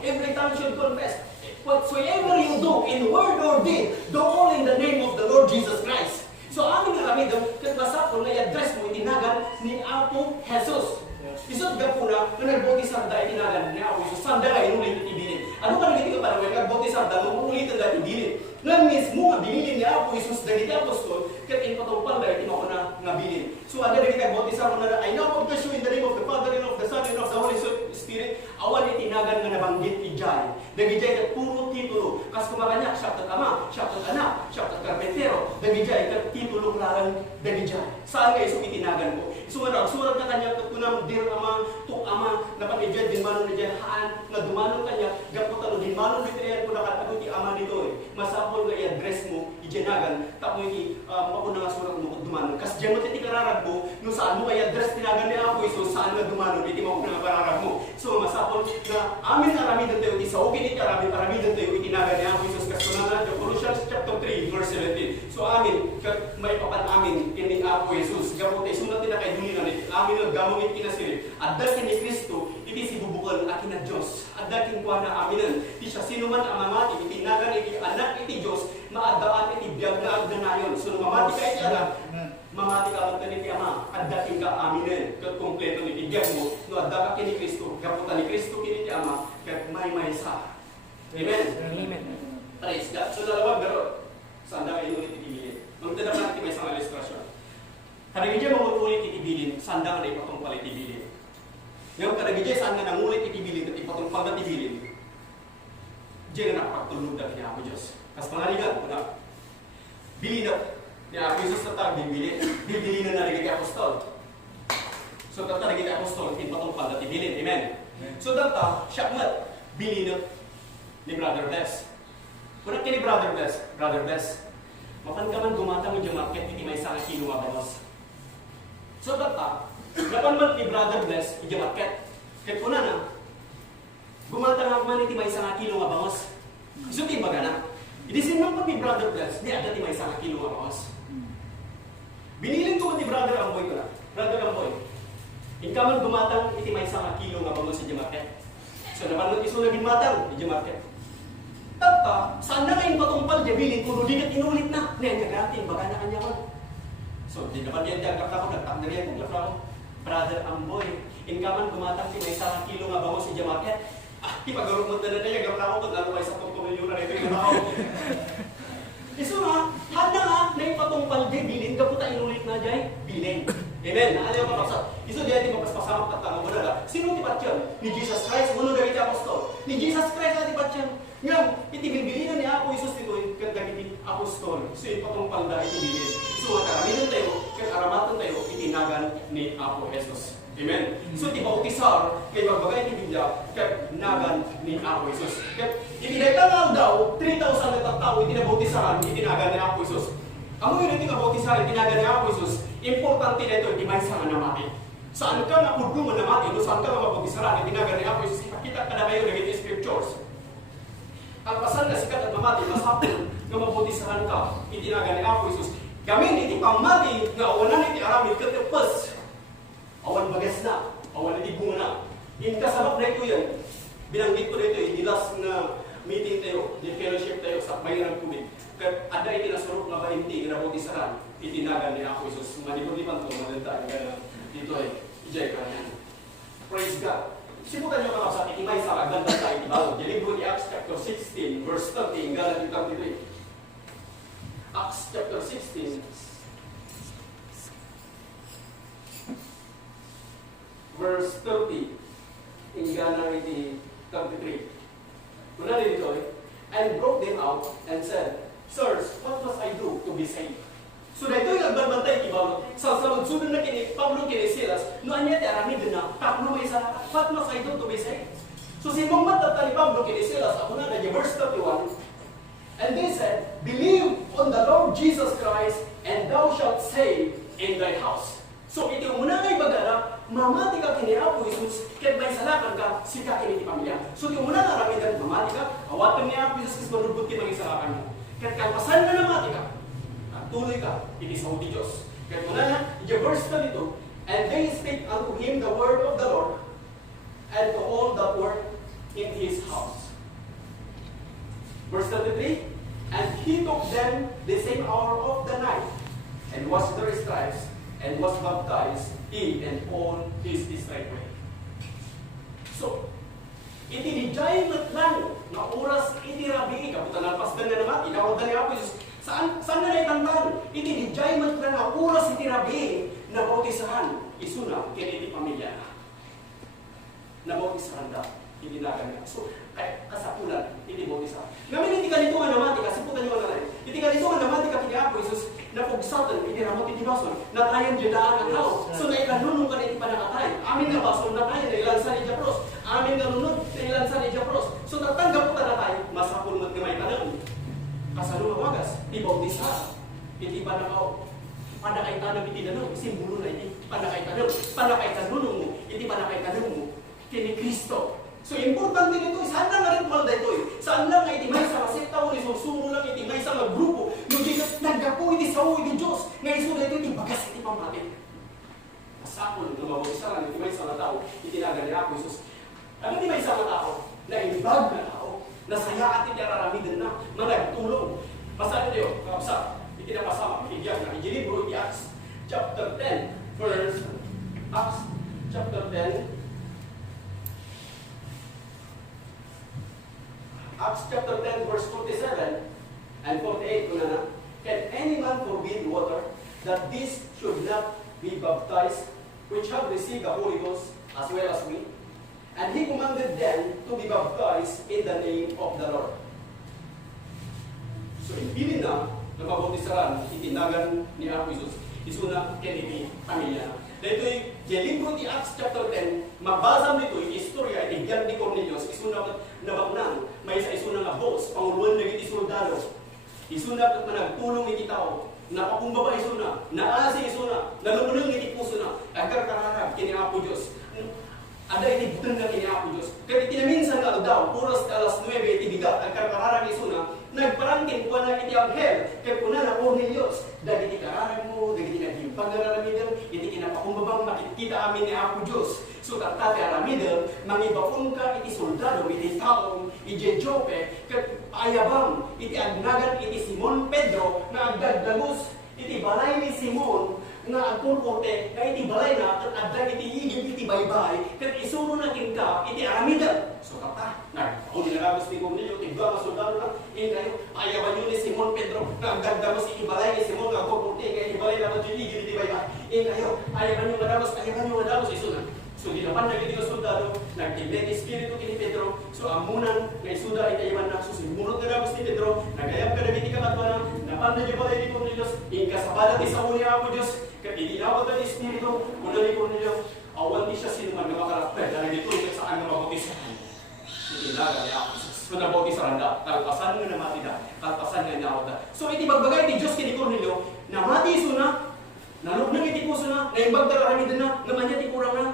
every tongue should confess. Whatsoever you do in word or deed, do all in the name of the Lord Jesus Christ. So amin nga kami doon, kat masapon na i-address mo itinagan ni Apo Jesus. Isot ka po na, nung nagbotis ang dahil itinagan ni Apo Jesus, sanda nga inulit at ibilin. Ano ka nagiti ka para nagbotis ang dahil, ulit ang dahil ibilin. Nga mismo nga binilin ni Apo Jesus, dahil iti apostol, kat inpatungpan dahil tinako na nga bilin. So ada nagiti nagbotis ang na, I now confess you in the name of the Father and of the Son and of the Holy Spirit, awan itinagan nga nabanggit ijay. Dagijay kat puro titulo, kas kumakanyak, siya kat ama, siya kat anak, siya kat karpentero, dagijay kat titulo klarang dagijay. Saan kayo so itinagan ko? Surat ka kanya kat kunam dir ama, tuk ama, napanidyan, din manon na dyan, haan, nga dumanon kanya, gaputan din manon bitreyan ko nakatago ti ama nito eh. Masapol nga i-address mo, ijanagan, tapo iti, mapuna nga surat mo kung dumanon. Kas dyan mo titi kararag mo, no saan mo kaya address tinagan ni Apo Isus, saan nga dumanon, iti mapuna nga pararag mo. So masapol na amin arami tayo, iti sa ukin iti arami tayo, itinagan ni Apo Isus, kas kunana, Colossians chapter 3, verse 17. So amin, may papan amin, kini Apo Isus, gamote, sunod na kay dulinan, amin ang gamungit kinasirin, adda ni Kristo, iti si bubukal akin na Diyos, adda kinkwa na aminan, iti siya sinuman ang mamati, itinagan iti anak iti Diyos, maadaan iti biyag na agdanayon. So mamati ka iti anak, mamati ka lang iti ama, adda kin ka aminen, kat kompleto ni biyag mo, no adda ka kini Kristo, gaputan ni Kristo kini ti ama, kat may sa. Amen? Amen. Praise God. So dalawang garo, saan da kayo ulit itibilin? Magdadap natin may isang ilustrasyon. Kadagidya mamutulit itibilin, saan da ka na ipatungpal itibilin? Ngayon kadagidya saan nga nangulit itibilin at ipatungpal na itibilin? Diyan nga nakapagtulog na ni Apo Diyos. Kas pangaligan, una, bilinat ni Apo Jesus na tawag, bibilin na nalagay kay Apostol. So tata naging kay Apostol, ipatungpal na itibilin. Amen? So tata, siyakmat, bilinat ni Brother Bless. Kung kini Brother Bless, mapankaman gumatang mo dyan market, iti may isang kilo mabangos. So tata, napanman ni Brother Bless, iti market. Kaya kuna na, gumatang ako man iti may isang kilo mabangos. So timbaga na. Idisin man pag ni Brother Bless, di ada iti may isang kilo mabangos. Binilin ko ni Brother Amboy ko na. Brother Amboy, ikaman gumatang iti may isang kilo mabangos iti market. So napanman iso naging matang iti market. Tata, saan na kayong patungpal niya bilin kung di na inulit na? Ngayon kagatin, baka na kanya ko. So, di naman yan dyan kapta ko, nagtak na rin ang kapta ko. Brother Amboy, inkaman gumatang si may isang kilo nga bango si Jamarket. Di pag-garot mo na niya, kapta ko kung ano may 10 milyon na rin yung tao. Iso nga, handa nga na yung patungpal niya bilin, kaputa inulit na dyan, bilin. Amen. Naalaw ka kapsa. Iso di natin mapaspasamang katang mo na. Sino tipat yan? Ni Jesus Christ, uno na rin apostol. Ni Jesus Christ na tipat yan. Ngayon, itibilbilin ni Apo Isus dito yung kagagiti apostol. So, yung patungpal na itibilin. So, karaminan tayo, karamatan tayo, itinagan ni Apo Jesus. Amen? So, di bautisar, kay magbagay ni Biblia, kagnagan ni Apo Isus. Ibinagtangal daw, 3,000 na tao, itinabautisaran, itinagan ni Apo Isus. Amo yun yung itinabautisaran, itinagan ni Apo Isus, importante na ito, di may isang namati. Saan ka nga pudungan namati, no? Saan ka nga mabautisaran, itinagan ni Apo Isus, ipakita ka na kayo ng iti scriptures. Ang pasal na sikat at mamati, mas hapon nga mabutisahan ka, itinagan ni Apo Isus. Gamin iti pamati nga awanan iti aramid katapos. Awan bagas na, awan iti bunga na. Kasabak na ito yan. Binanggit ko na ito, inilas na meeting tayo, di fellowship tayo sa bayan ng tubig. Kaya ada iti nasurok nga bainti, nga nabutisahan, itinagan ni Apo Isus. Manipod-lipan to, madanta, dito ay, ijay ka yan. Praise God. Simutan nyo ka sa itimay sa aganda tayo ibalo. Di libro ni Acts chapter 16, verse 30, hinggang natin 33. Acts chapter 16, verse 30, hinggang natin 33. Muna rin ito and broke them out and said, Sirs, what must I do to be saved? So dahito yung nagbarbantay ibalo. Sa magsunod na kini Pablo kini Silas, no anya ti aramid na Pablo may sa what must I do to be saved? So si mong matata ni Pablo kini Silas, ako na verse 31. And they said, believe on the Lord Jesus Christ, and thou shalt save in thy house. So iti muna kay bagara, mamati ka kini Apo Isus, ket may salakan ka sika kini ti pamilya. So iti muna nga aramid mamati ka, awatan ni Apo Isus kis manubot ti mangisalakan mo. Ket kalpasan na namati ka. Tuloy ka, it is of the Diyos. Kaya muna na, verse 32, and they speak unto him the word of the Lord, and to all that were in his house. Verse 33, and he took them the same hour of the night, and washed their stripes, and was baptized, he and all his disciples. So, itinijay lang na oras itirabi, kaputan na pasdan na naman, ikawag na niya po, saan na naitantan? Itinijay lang na oras itirabi na bautisahan, isuna, kiniti pamilya na. Na bautisahan da, hindi na ganyan. So, kasapulan, hindi bautisahan. Ngayon, hindi ka nito nga naman, kasi putan nyo na rin. Hindi ka nito nga naman, kini Apo Isus, na pugsatan, hindi ramot iti bason, na tayo dyan ang tao. So, naikanunong ka na iti panakatay. Amin na bason na tayo, nailansan ni Japros. Amin na nunod, nailansan ni Japros. So, natanggap po na tayo, masapul mo't gamay tanong. Kasano mawagas, di bautisa, hindi pa nakaw. Panakay tanong iti nanong, simbolo na iti panakay tanong. Panakay tanong mo, iti panakay tanong mo, kini Kristo. So, importante nito, saan lang nga ritual na ito eh? Saan lang nga iti may sa kasekta o isusumo lang iti may sa grupo, yung naggapo iti sa iti Diyos, nga iso na ito iti bagas iti pamatin. Masapol, na mabawisaran, iti may sa na tao, itinaga ni Apo Isus. Ano iti may sa na tao? Na ibag na tao, na saya at iti araramidan na, managtulong. Masabi niyo, kapsa, iti napasama, ibigyan na, ijilibro iti Acts, chapter 10, verse, Acts, chapter 10, Acts chapter 10 verse 47 and 48 kuna na, can any man forbid water that this should not be baptized which have received the Holy Ghost as well as we? And he commanded them to be baptized in the name of the Lord. So hindi na mababutisaran itinagan ni Apo Isus isuna keniti pamilya. Dito yung libro ti Acts chapter 10, mabasam dito yung istorya, itigyan ni Cornelius, isuna nabaknang, may isa isuna nga boss, panguluan na iti soldado, isuna managtulong iti tao, napakumbaba isuna, naasi isuna, nalununong iti puso na, agar kararag kini Apo Diyos. Ada iti butang na kini Apo Diyos. Kaya itinaminsan nga daw, puras alas 9 iti bigat, agar kararag isuna, nagparangkin po na iti anghel, kaya po na Cornelius, dahil iti kararag mo, dahil iti nagimpag na aramidal, iti kinapakumbabang makikita amin ni Apo Diyos. So tatati aramidal, mangibakon ka iti soldado, iti taong, iti Jope, kaya ayabang, iti agnagan iti Simon Pedro, na agdagdagos, iti balay ni Simon, nga agpurporte, na iti balay na, at agdag iti higit, iti baybay, kaya isuro na ka, iti aramidal. So kata, kung dinaragos ni Cornelio, tigba nga soldado na, kayo, ayaban yun ni Simon Pedro, na agdagdagos iti balay ni Simon, nga agpurporte, kaya iti balay na, iti higit, iti baybay. Kayo, ayaban yung madagos, iso na. So dinapan na kiti ka soldado, nagtimbet espiritu kini Pedro, so amunan, nga isuda itayaman na, so simunod na dagos ni Pedro, nagayap ka na kiti kamatwana, napan na niya balay ni Cornelius, inkasabalat isa mo niya Apo Diyos, kat itinawag na espiritu, muna ni Cornelius, awan di siya sinuman na makarakter, na nagito ikat saan na mabutisahan. Itinaga ni Apo Diyos, kung nabutisahan da, kalpasan nga namati da, kalpasan nga niya da. So iti pagbagay ni Diyos kini Cornelio, namati iso na, nalog na kiti puso na, naimbag na karamidan na, namanya ti kurang na,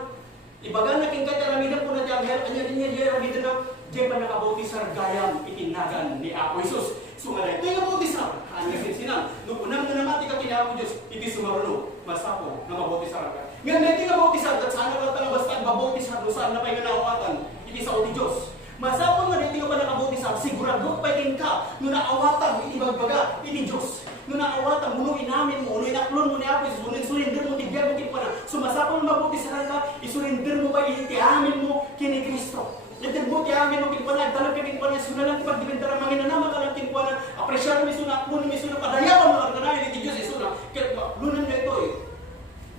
ibagan na kingkay taramidan po na ti anghel, anya din niya diya ramidan na, diya pa nakabautisar gayam itinagan ni Apo Isus. So nga ito yung mabautisar, anya sinsinan, nung unang nanamati ka kini Apo Diyos, iti sumaruno, masapo na mabautisar ka. Ngayon na ito yung mabautisar, at saan na lang basta mabautisar, no saan na pa yung naawatan, iti sa uti Diyos. Masapo nga dito yung pa nakabautisar, sigurado pa yung ka, no naawatan, iti bagbaga, iti Diyos. Nung naawatan, muno inamin mo, no inaklon mo ni Apo Isus, no insurrender mo, tigyan mo kinpa na. Sumasapang mabutisahan ka, isurrender mo ba, itiamin mo kini Kristo. Ito mo, tiamin mo kinpa na, dalag ka kinpa na, suna lang tipagdibenta na, mangina naman ka lang kinpa na, apresyar mo isuna, aklon mo isuna, padaya ka mga kanay, iti Diyos isuna. Kaya maklunan na ito eh.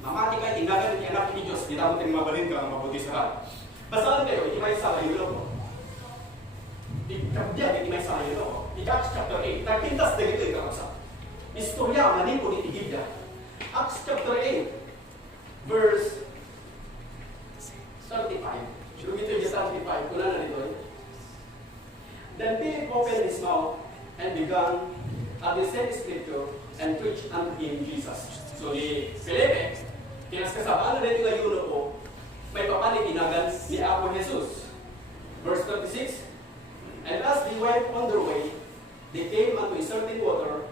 Mamati ka, tinagan ni anak ni Diyos, di dapat yung mabalin ka, mabutisahan. Basahan kayo, iti may sala yung loko. Ikabdiyan, iti may sala yung loko. Acts chapter 8, nagpintas na ito yung kakasa. Istorya, manin po ni Tigibda. Acts chapter 8, verse 35. Sure, ito yung 35. Kuna na dito eh. Then Philip opened his mouth and began at the same scripture and preached unto him Jesus. So ni Felipe, kinaskasabaan na dito yung yuno po, may papanitinagan ni Apo Jesus. Verse 36, and as they went on their way, they came unto a certain water,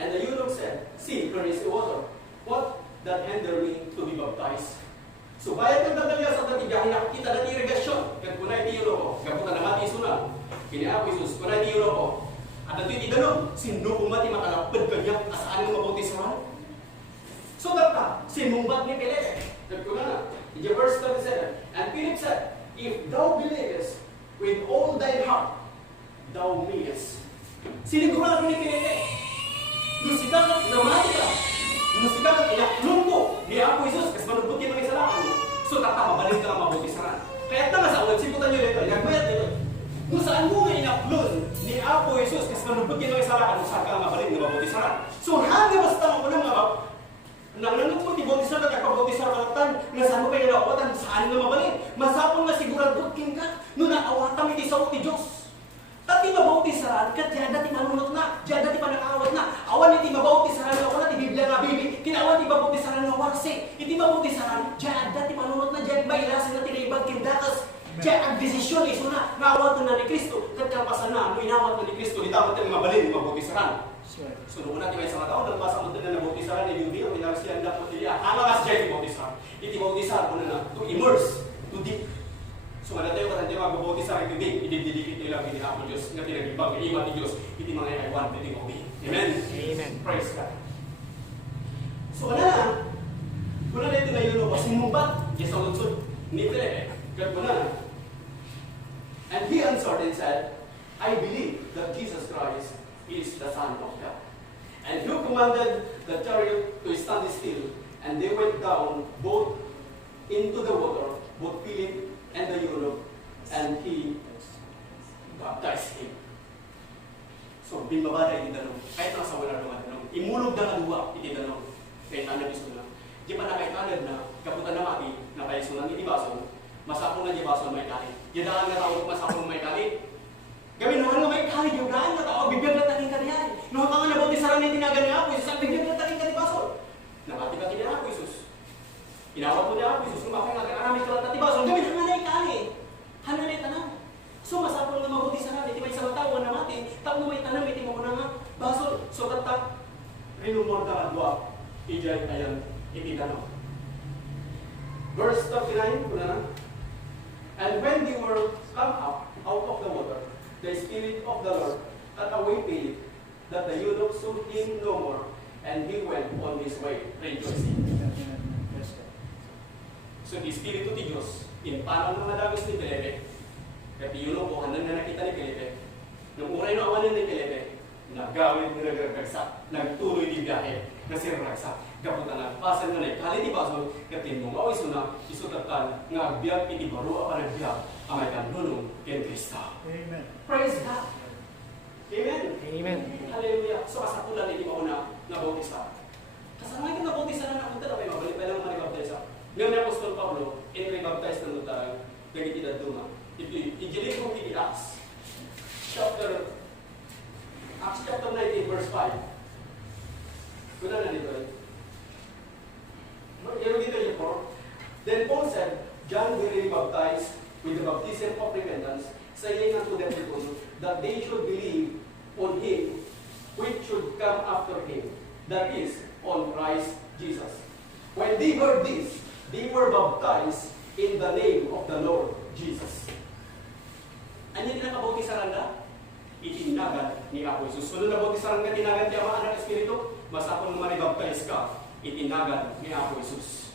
and the eunuch said, see, there is the water. What that hinder me to be baptized? So, bayad ng dadalya sa dati, gahinak kita dati irigasyon. Kaya kunay tiyo ko, gabutan na mati isunang. Kini ako Isus, kunay tiyo ko. At ito itanong, sino kung mati makalapad kanya, asaan mo mabautisran? So, data, sinumbat ni Pilip. Kaya kuna na, in verse 37, and Philip said, if thou believest with all thy heart, thou mayest. Sinigurado ni Pilip. Nusikakat, namati ka. Nusikakat, inaklong mo ni ako Isus, kasi manubot yung mga isalakan mo. So, mabalik ka ang mabautisran. Kaya tanga sa ulan, siputan nyo dito, nagbayad dito. Kung saan mo nga inaklon ni Apo Jesus kasi manubog yun ang isalakan kung saan ka mabalik na mabautisran. So, hanga basta mo lang nga nananong mo, ibautisran at kapabautisran kalatan nga saan mo pa yung naawatan, saan nga mabalik. Masapon nga sigurado king ka, no naawatan iti sa uti Diyos. Tati mabautisran, kat diyan dati manunot na, diyan dati pa nakaawat na. Awan iti mabautisran nga wala, ti Biblia nga bibi, kinawan iti mabautisran nga warsi. Iti mabautisran, diyan dati manunot na, diyan may ilasin na tinaibag kindakas. Diyan ang desisyon iso na, naawat na ni Kristo. Kat kapasan na, mo inawat na ni Kristo, di dapat yung mabalin, mabautisran. So, noong una, di ba isang taon, nagpasa mo na nabautisran ni Yubi, o inawas siya ang dapat nila. Hangas diyan iti bautisran. Iti bautisran ko na na, to immerse, to deep. So, wala tayo katang magbabautisran iti deep, idididikit nila ang inihapo Diyos, nga tinagibag, iiwan ni Diyos, iti mga iwan, iti Yubi. Amen? Amen. Praise God. So, wala na, wala na ito na yun, o sinumbat, yes, ang lunsod, ni Pilip, kat wala na. And he answered and said, I believe that Jesus Christ is the Son of God. And he commanded the chariot to stand still, and they went down both into the water, both Philip and the eunuch, and he baptized him. So, bimabada iti tanong. Kahit nasa wala naman tanong. Imulog na kaluwa iti tanong. Kahit tanong iso na. Di pa na kahit tanong na kaputan na mati, na kayo sunan iti bason, masakong na di bason may kali. Yadaan nga tao masakong may kali. Gawin naman nga may kali, yung daan nga tao, bibigyan na taning kanyan. Nung ka nga nabautisaran na tinagan ni Apo Isus, ang bibigyan na taning kani bason. Namati ka ni Apo Isus. Inawat mo ni Apo Isus, kumakay nga karami ka lang tati bason, gawin nga na ikali. Hana na itanang. So masakong nga mabautisaran, iti may isang tao na mati, tapos may tanang, iti mo na nga bason. So katak, rinumor ka adwa, ijay ayan, iti tanong. Verse 39, kuna na. And when they were come up out of the water, the Spirit of the Lord cut away Philip, that the eunuch saw him no more, and he went on his way, rejoicing. So, the Espiritu ti Diyos, inpanang mga dagos ni Felipe, kaya ti eunuch ko, hanggang na nakita ni Felipe, nung uray na awanin ni Felipe, nagawin ni Ragagagsa, nagtuloy di biyahe, na si Ragagsa. Kaputan na, pasan nga na, kali di baso, katin mo mawis na, isutatan, nga biyag iti baro ang nagbiag, ang may kanunong ken Kristo. Amen. Praise God. Amen. Amen. Hallelujah. So, kasapulan iti mauna na bautisa. Kasama iti na bautisa na nakunta na may mabalik pa lang maribaptisa. Ngayon ni Apostol Pablo, in ribaptize na nutarang, nagiti daduma. Igilig kong iti Acts. Acts chapter 19, verse 5. Kuna na dito eh. Then Paul said, John really baptized with the baptism of repentance, saying unto them that they should believe on him which should come after him, that is, on Christ Jesus. When they heard this, they were baptized in the name of the Lord Jesus. Ano yung nakabautisaran na? Itinagan ni Apo Jesus. Sunod na bautisaran nga tinagan ti Ama, Anak, Espiritu, masapon mo manibaptize ka, itinagan ni Apo Jesus.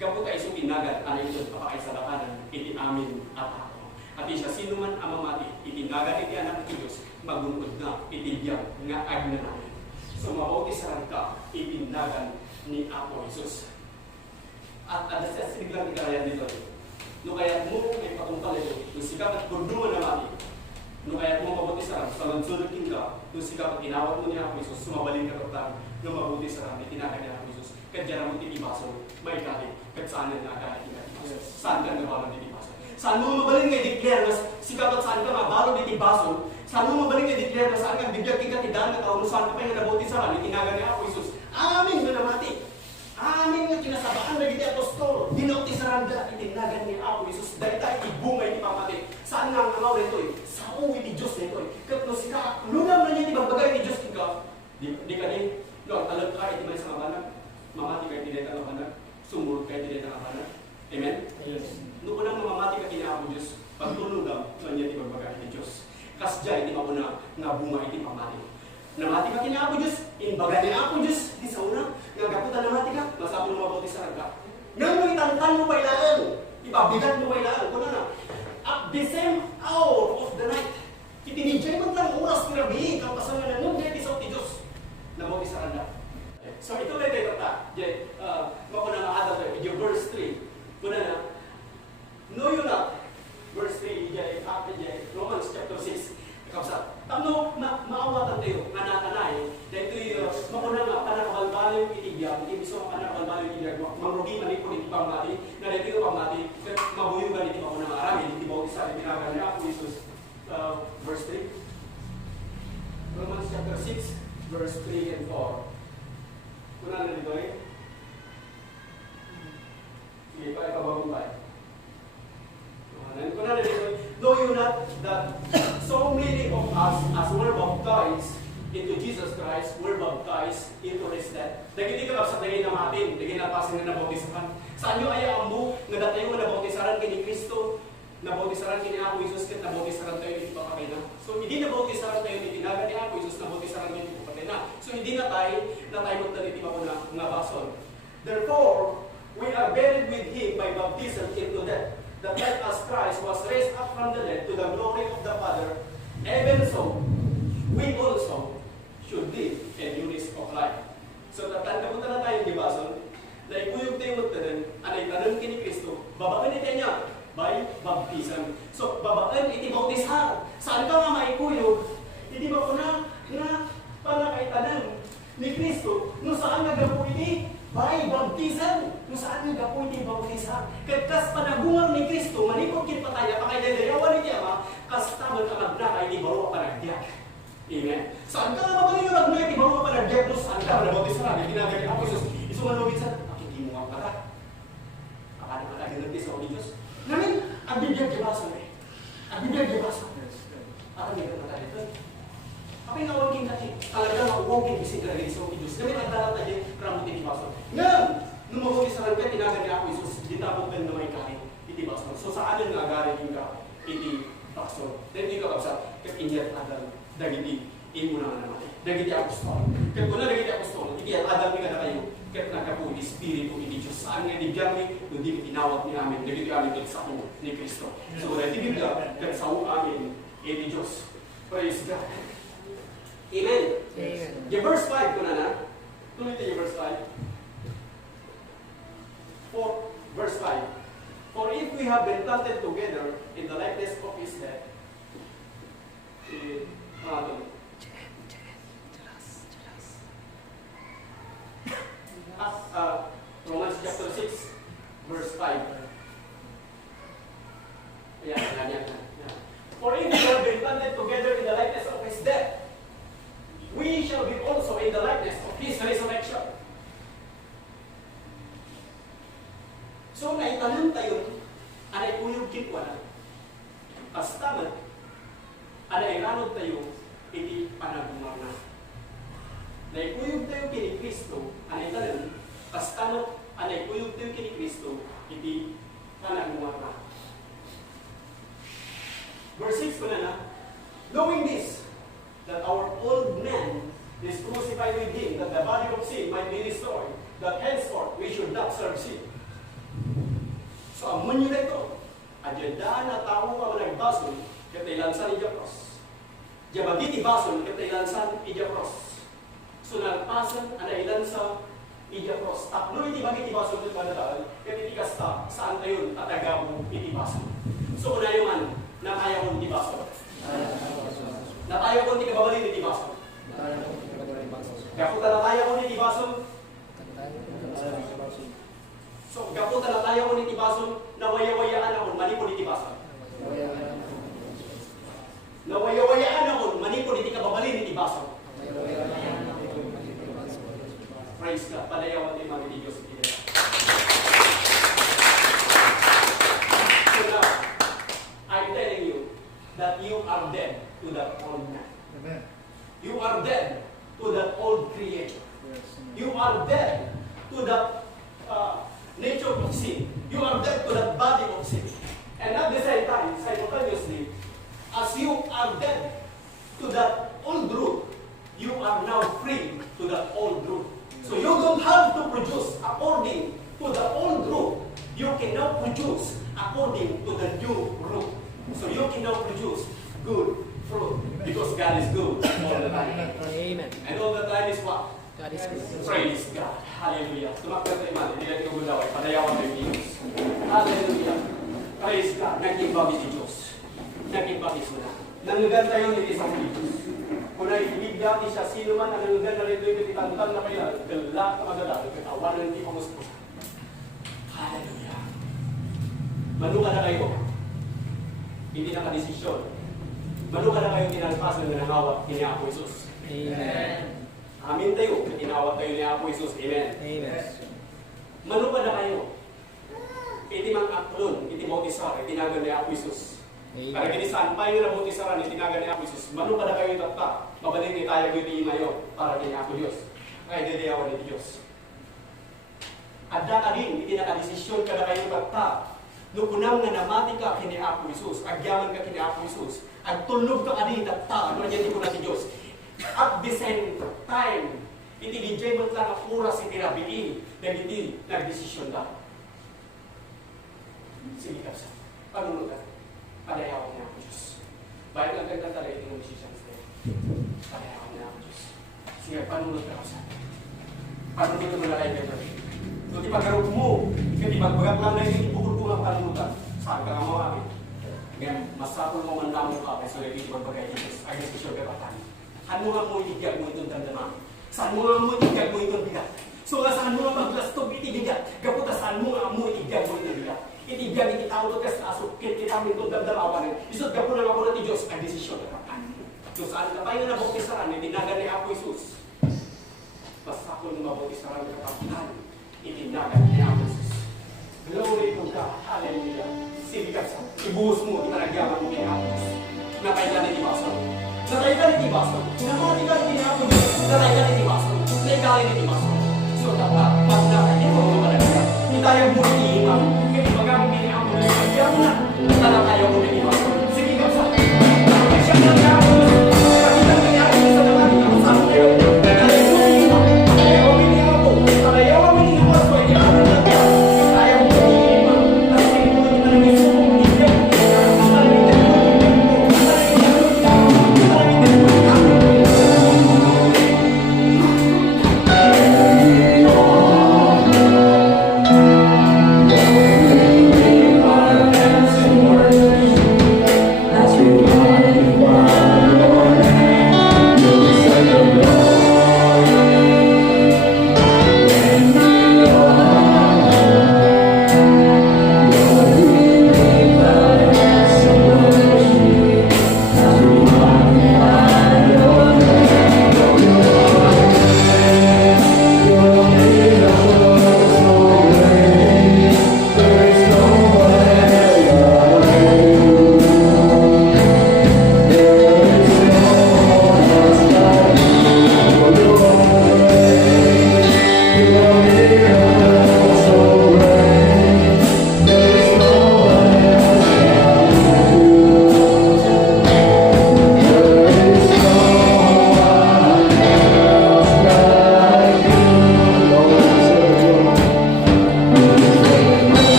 Kapag ka isong tinagan, ano ito papakaisalakanan, iti amin at ako. At siya sino man ang mamati, itinagan iti Anak ni Diyos, magunod na, itibiyang nga agna namin. So mabautisaran ka, itinagan ni Apo Jesus. At alas siniglang ikarayan dito. No kaya mo may patumpal ito, no sikap at kurduman na mati. No kaya mo mabautisaran, sa lansunukin ka, no sikap at inawat mo ni Apo Jesus, sumabalin ka kapag no mabautisaran, itinagan ni Apo Jesus. Kadya mo titibaso, may kali, kat saan na nakakala titibaso. Saan ka nabalong titibaso? Saan mo mabaling nga i-declare na sikap at saan ka mabalong titibaso? Saan mo mabaling nga i-declare na saan ka bigyan kikatidan na tao, no saan ka pa yung nabautisaran, itinagan ni Apo Jesus. Amin na namati. Amin nga kinasabaan na giti apostol. Dinautisaran ka, itinagan ni Apo Jesus. Dahil tayo ibungay ni pamati. Saan nga ang amaw nito eh? Sa uwi ni Diyos nito eh. Kat no sika, lungam na niya ibabagay ni Diyos ka. Di ka din, no, ang talag ka, iti man sa kabanag. Mamati kayo tinay ka kabanag. Sumurot kayo tinay ka kabanag. Amen? Yes. Noon unang mamamati ka kina ako Diyos, pagtulog ang kanya di magbagay ni Diyos. Kasya iti mauna nga bunga iti pamati. Namati ka kina ako Diyos, inbaga ni ako Diyos, di sa una, nga gaputan namati ka, masapon mo mabuti sa ragka. Ngayon mo itantan mo bailaan, ipabigat mo bailaan, kuna na. At the same hour of the night, itinidjay mo lang oras kinabi, kang pasanganan mo, kaya isaw ti Diyos, nabuti sa ragka. So ito lang tayo tata, makuna nga adal tayo, yung verse 3, kuna na, know you not, verse 3, Romans chapter 6, kapsa, tamo maawatan tayo, nga natanay, dahil ito'y makuna nga, panakabalbalo yung itibiyag, hindi so panakabalbalo yung itibiyag, mangrugi man ito yung pamati, na dahil ito pamati, mabuyugan ito makuna nga arami, hindi ba isa, pinagal niya ako, Jesus, verse 3, Romans chapter 6, verse 3 and 4, kuna na dito eh, sige pa, ipabagong pa eh. Know you not that so many of us as were baptized into Jesus Christ, were baptized into His death. Dagiti ka sa dagay na matin, dagay na pasin na nabautisahan. Saan nyo ay ambo, nga datayo nga nabautisaran kini Kristo, nabautisaran kini Ako Jesus, kat nabautisaran tayo iti papatay na. So hindi nabautisaran tayo iti naga ni Ako Jesus, nabautisaran tayo iti papatay na. So hindi na tayo magtaliti pa ko na nga bason. Therefore, we are buried with Him by baptism into death, that like as Christ was raised up from the dead to the glory of the Father, even so, we also should live in newness of life. So, tatanda na tayo, di ba? So, naikuyog tayo magtanan, anay tanong kini Kristo, babaan iti niya by baptism. So, babaan iti bautisar. Saan ka nga maikuyog? Hindi ba ko na panakaitanang ni Kristo, no saan nagapo iti? By baptism, kung saan nga gapo iti bautisar. Kas panagungang ni Kristo, manipod kit pataya, pakaidayawan ni Ama, kas tamang kamagna kay di baro panagdiak. Amen? Saan ka nga mabaliyurag na iti baro panagdiak, no saan ka nabautisar, hindi ginagani ako, Isus, isumanubit sa, pakiti mo ang para. Akala ka ganun sa o Diyos. Namin, ang bibiyag dibaso eh. Ang bibiyag dibaso. Ang bibiyag na tayo ito. Kapag nawagin natin, talaga mauwagin bisig na rin sa Diyos. Kami nagdala tayo, ramutin dibaso. Ngayon, nung mabuti sa rangka, tinagan niya ako, Isus, ditapot din na may kain, iti baso. So saan yung nagarin yung ka, iti baso. Then, hindi ka kapsa, kapinyat adal, dagiti, imo na naman. Dagiti apostol. Kaya kung na dagiti apostol, iti adal ni ka na kayo, kaya nagkapo, Espiritu iti Diyos. Saan nga nibiyang ni, hindi tinawag ni amin, dagiti amin iti sa ni Kristo. So, iti Biblia, kaya sa amin, iti Diyos. Praise God. Amen. Amen. Yung verse 5 ko na. Tuloy tayo yung verse 5. Verse 5. For if we have been planted together in the likeness of His death, Romans chapter 6, verse 5. Yan. For if we have been planted together in the likeness of His death, we shall be also in the likeness of His resurrection. So, naitanong tayo, anay uyog kitwa, kastamat, anay ranod tayo, iti panagumar na. Naikuyog tayo kini Kristo, anay tanong, kastamat, anay uyog tayo kini Kristo, iti panagumar na. Verse 6 ko na, knowing this, that our old man is crucified with Him, that the body of sin might be destroyed, that henceforth we should not serve sin. So, amon nyo na ito. Adyadaan na tao ka managbason, katailansan ija cross. Diabagiti bason, katailansan ija cross. So, nagpasan, anailan sa ija cross. Taklo iti bagiti bason ito panadaan, katiti kasta, saan tayo tatagaw iti bason. So, unayo man, nakaya ko iti bason. Nakaya ko iti kababalin iti bason. Kaputa nakaya ko iti bason. So, gaputa na tayo ko ni tibason, nawaya-wayaan ako, manipod ni tibason. Nawaya-wayaan ako, manipod ni kababalin ni tibason. Praise God, palayawan ni mga Diyos. So now, I'm telling you that you are dead to that old man. Amen. You are dead to that old creator. Yes. You are dead to that nature of sin. You are dead to that body of sin. And at the same time, simultaneously, as you are dead to that old root, you are now free to that old root. So you don't have to produce according to the old root. You can now produce according to the new root. So you can now produce good fruit because God is good all the time. Amen. And all the time is what? God is good. Praise God. Hallelujah. Tumakbo tayo man. Hindi natin kagulaway. Padayawan tayo Diyos. Hallelujah. Praise God. Nag-imbagi si Diyos. Nag-imbagi sila. Nanggagan tayo ni isang Diyos. Kung naibig dati siya, sino man ang nanggagan na rin ito, itantang na kailan, gala ka magdala, katawan hindi pa gusto. Hallelujah. Manuka na kayo. Hindi nakadesisyon. Manuka na kayo kinalpasan na nangawa kini Apo Isus. Amen. Amin tayo, tinawag tayo ni Apo Isus. Amen. Amen. Manuka na kayo. Iti mang aklon, iti bautisar, itinagan ni Apo Isus. Para kinisan, payo na bautisaran, itinagan ni Apo Isus. Manuka na kayo tatta. Mabalik ni tayo iti imayo para kini Apo Diyos. Kaya didiyawan ni Diyos. Adda ka rin, iti nakadesisyon ka na kayo tatta. Nukunang nga namati ka kini Apo Isus, agyaman ka kini Apo Isus, agtulog ka rin tatta, ano niya di ko na si Diyos. At the same time, iti DJ mo lang ang oras iti nabiin, na hindi nagdesisyon ka. Sige ka sa, panunod ka, padayawan niya ako Diyos. Bayan lang kang tala iti ng decisions day. Padayawan niya ako Diyos. Sige, panunod ka sa. Panunod mo na kayo ka doon. So, di pagkarot mo, di pagbagak lang na yung ibukod ko ang panunutan. Saan ka nga mawagin? Ngayon, masapol mo man lang mo ka, so hindi magbagay Diyos. Agad siya kapatan. Saan mo nga mo itigyan mo itong dandama? Saan mo nga mo itigyan mo itong bigat? So, saan mo nga maglastog itigigat? Kaputa, saan mo nga mo itigyan mo itong bigat? Itigyan, ititawag ka sa aso, kititamin itong dandamawan. Isot ka po na ako natin Diyos, ang desisyon kapatan. So, saan ka tayo na bautisaran, itinagan ni Apo Isus. Masapol mo mabautisaran ng kapatan. Itinagan ni Apo Isus. Glory to God. Hallelujah. Sige ka sa, ibuhos mo, iparagyaman mo kay Apo Isus. Nakailan ni Tibaso. Nakailan ni Tibaso. Nakailan ni Apo Isus. Nakailan ni Tibaso. Nakailan ni Tibaso. So, dapat, pag nakailan mo malagyan, hindi tayo muli iimang. Kaya bagang ni Apo Isus. Kaya na, tala tayo muli Tibaso. Sige ka sa, siya na ni Apo Isus. Pakita ni Apo Isus sa naman, ako sa mo kayo. Kaya muli iimang. Kaya kami ni Apo. Kaya kami ni Apo. Kaya kami ni Apo. Kaya muli iimang. Kasi muli na lang yung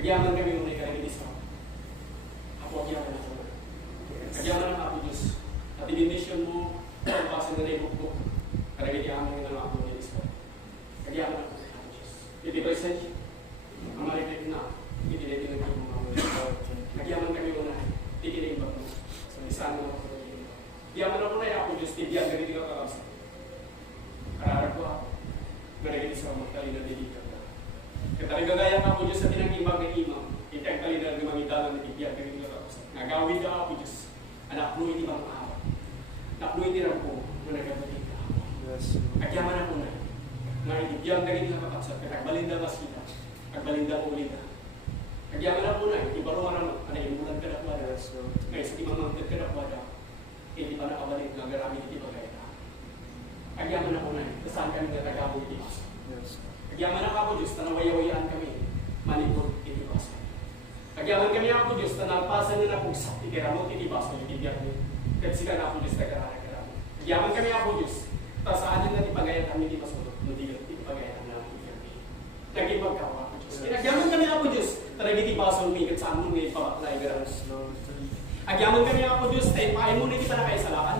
Kagyaman kami muna karaminis ko. Ako kagyaman ako. Kagyaman ang ako Diyos. At i-bendition mo, pagpasan na rin bukbuk. Karamihan mo ng ako Diyos. Kagyaman ako Diyos. Iti present, ang marikit na, itinipin ng mga mga. Kagyaman kami muna, itinipin mo. So, isang mo ako. Kagyaman ako na ako Diyos, tibiyang ganito ka kakabsa. Kararap ko ako. Ganito sa magtali na dilikat na. Kataliga gaya ako Diyos sa tinag-imag ng imam. Itang kalina ng mga idalang na tibiyang ganito ka kakabsa. Nagawin ka ako Diyos. Anak mo hindi bang maawa. Anak mo hindi rin po na nagkabalik ka ako. Kagyaman ako na. Nga itibiyang ganito ka kakabsa. Kagbalinda mas kita. Kagbalinda mo ulit na. Kagyaman ako na. Ibaruan naman. Imulan ka na kwada. Ngayon sa timang ka na kwada. Hindi pa nakabalik nga garami hindi ba kaya. Kagyaman ako na. Saan kami natagabong iwas. Kagyaman ako Diyos. Tanawaya-wayaan kami. Manipod iwas. Kagyaman kami ako Diyos. Tanalpasan nyo na pugsak. Ikiramot iwas. Itibiyang nyo. Kahit sika na ako Diyos. Tagarara-garamo. Kagyaman kami ako Diyos. Tasaan nyo na ipagayan kami di masulot. Hindi ipagayan namin kami. Naging magkawa ako Diyos. Kagyaman kami ako Diyos. Taragiti baso umikot sa amin ngayon pabaklay garamos. Agyaman kami ako Diyos. Ipahin mo na hindi pa nakaisalaan.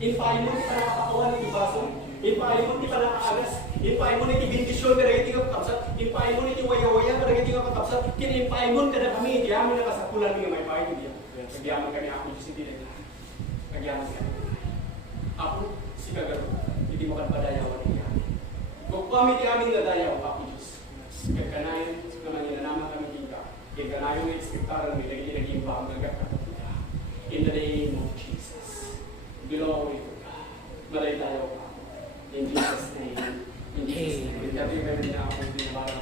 Ipahin mo hindi pa nakakakuha ng ibaso. Ipahin mo hindi pa nakaagas. Ipahin mo na hindi bindisyon ka nagiging kapsat. Ipahin mo na hindi waya-waya ka nagiging kapsat. Kinipahin mo ka na kami. Hindi amin nakasakulan ng may pahin. Agyaman kami ako Diyos. Hindi na. Agyaman kami. Ako, si Kagaro. Hindi mo kadadayawan ng yamin. Kung kami di amin nadayaw ako Diyos. Kagkanayan naman inanaman kami kita. Kagkanayan na iskiptaran may naging ba ang nagkakataputa. In the name of Jesus. Glory to God. Malay tayo pa. In Jesus' name. In Jesus' name. Kaya rin kami na ako. Hindi na parang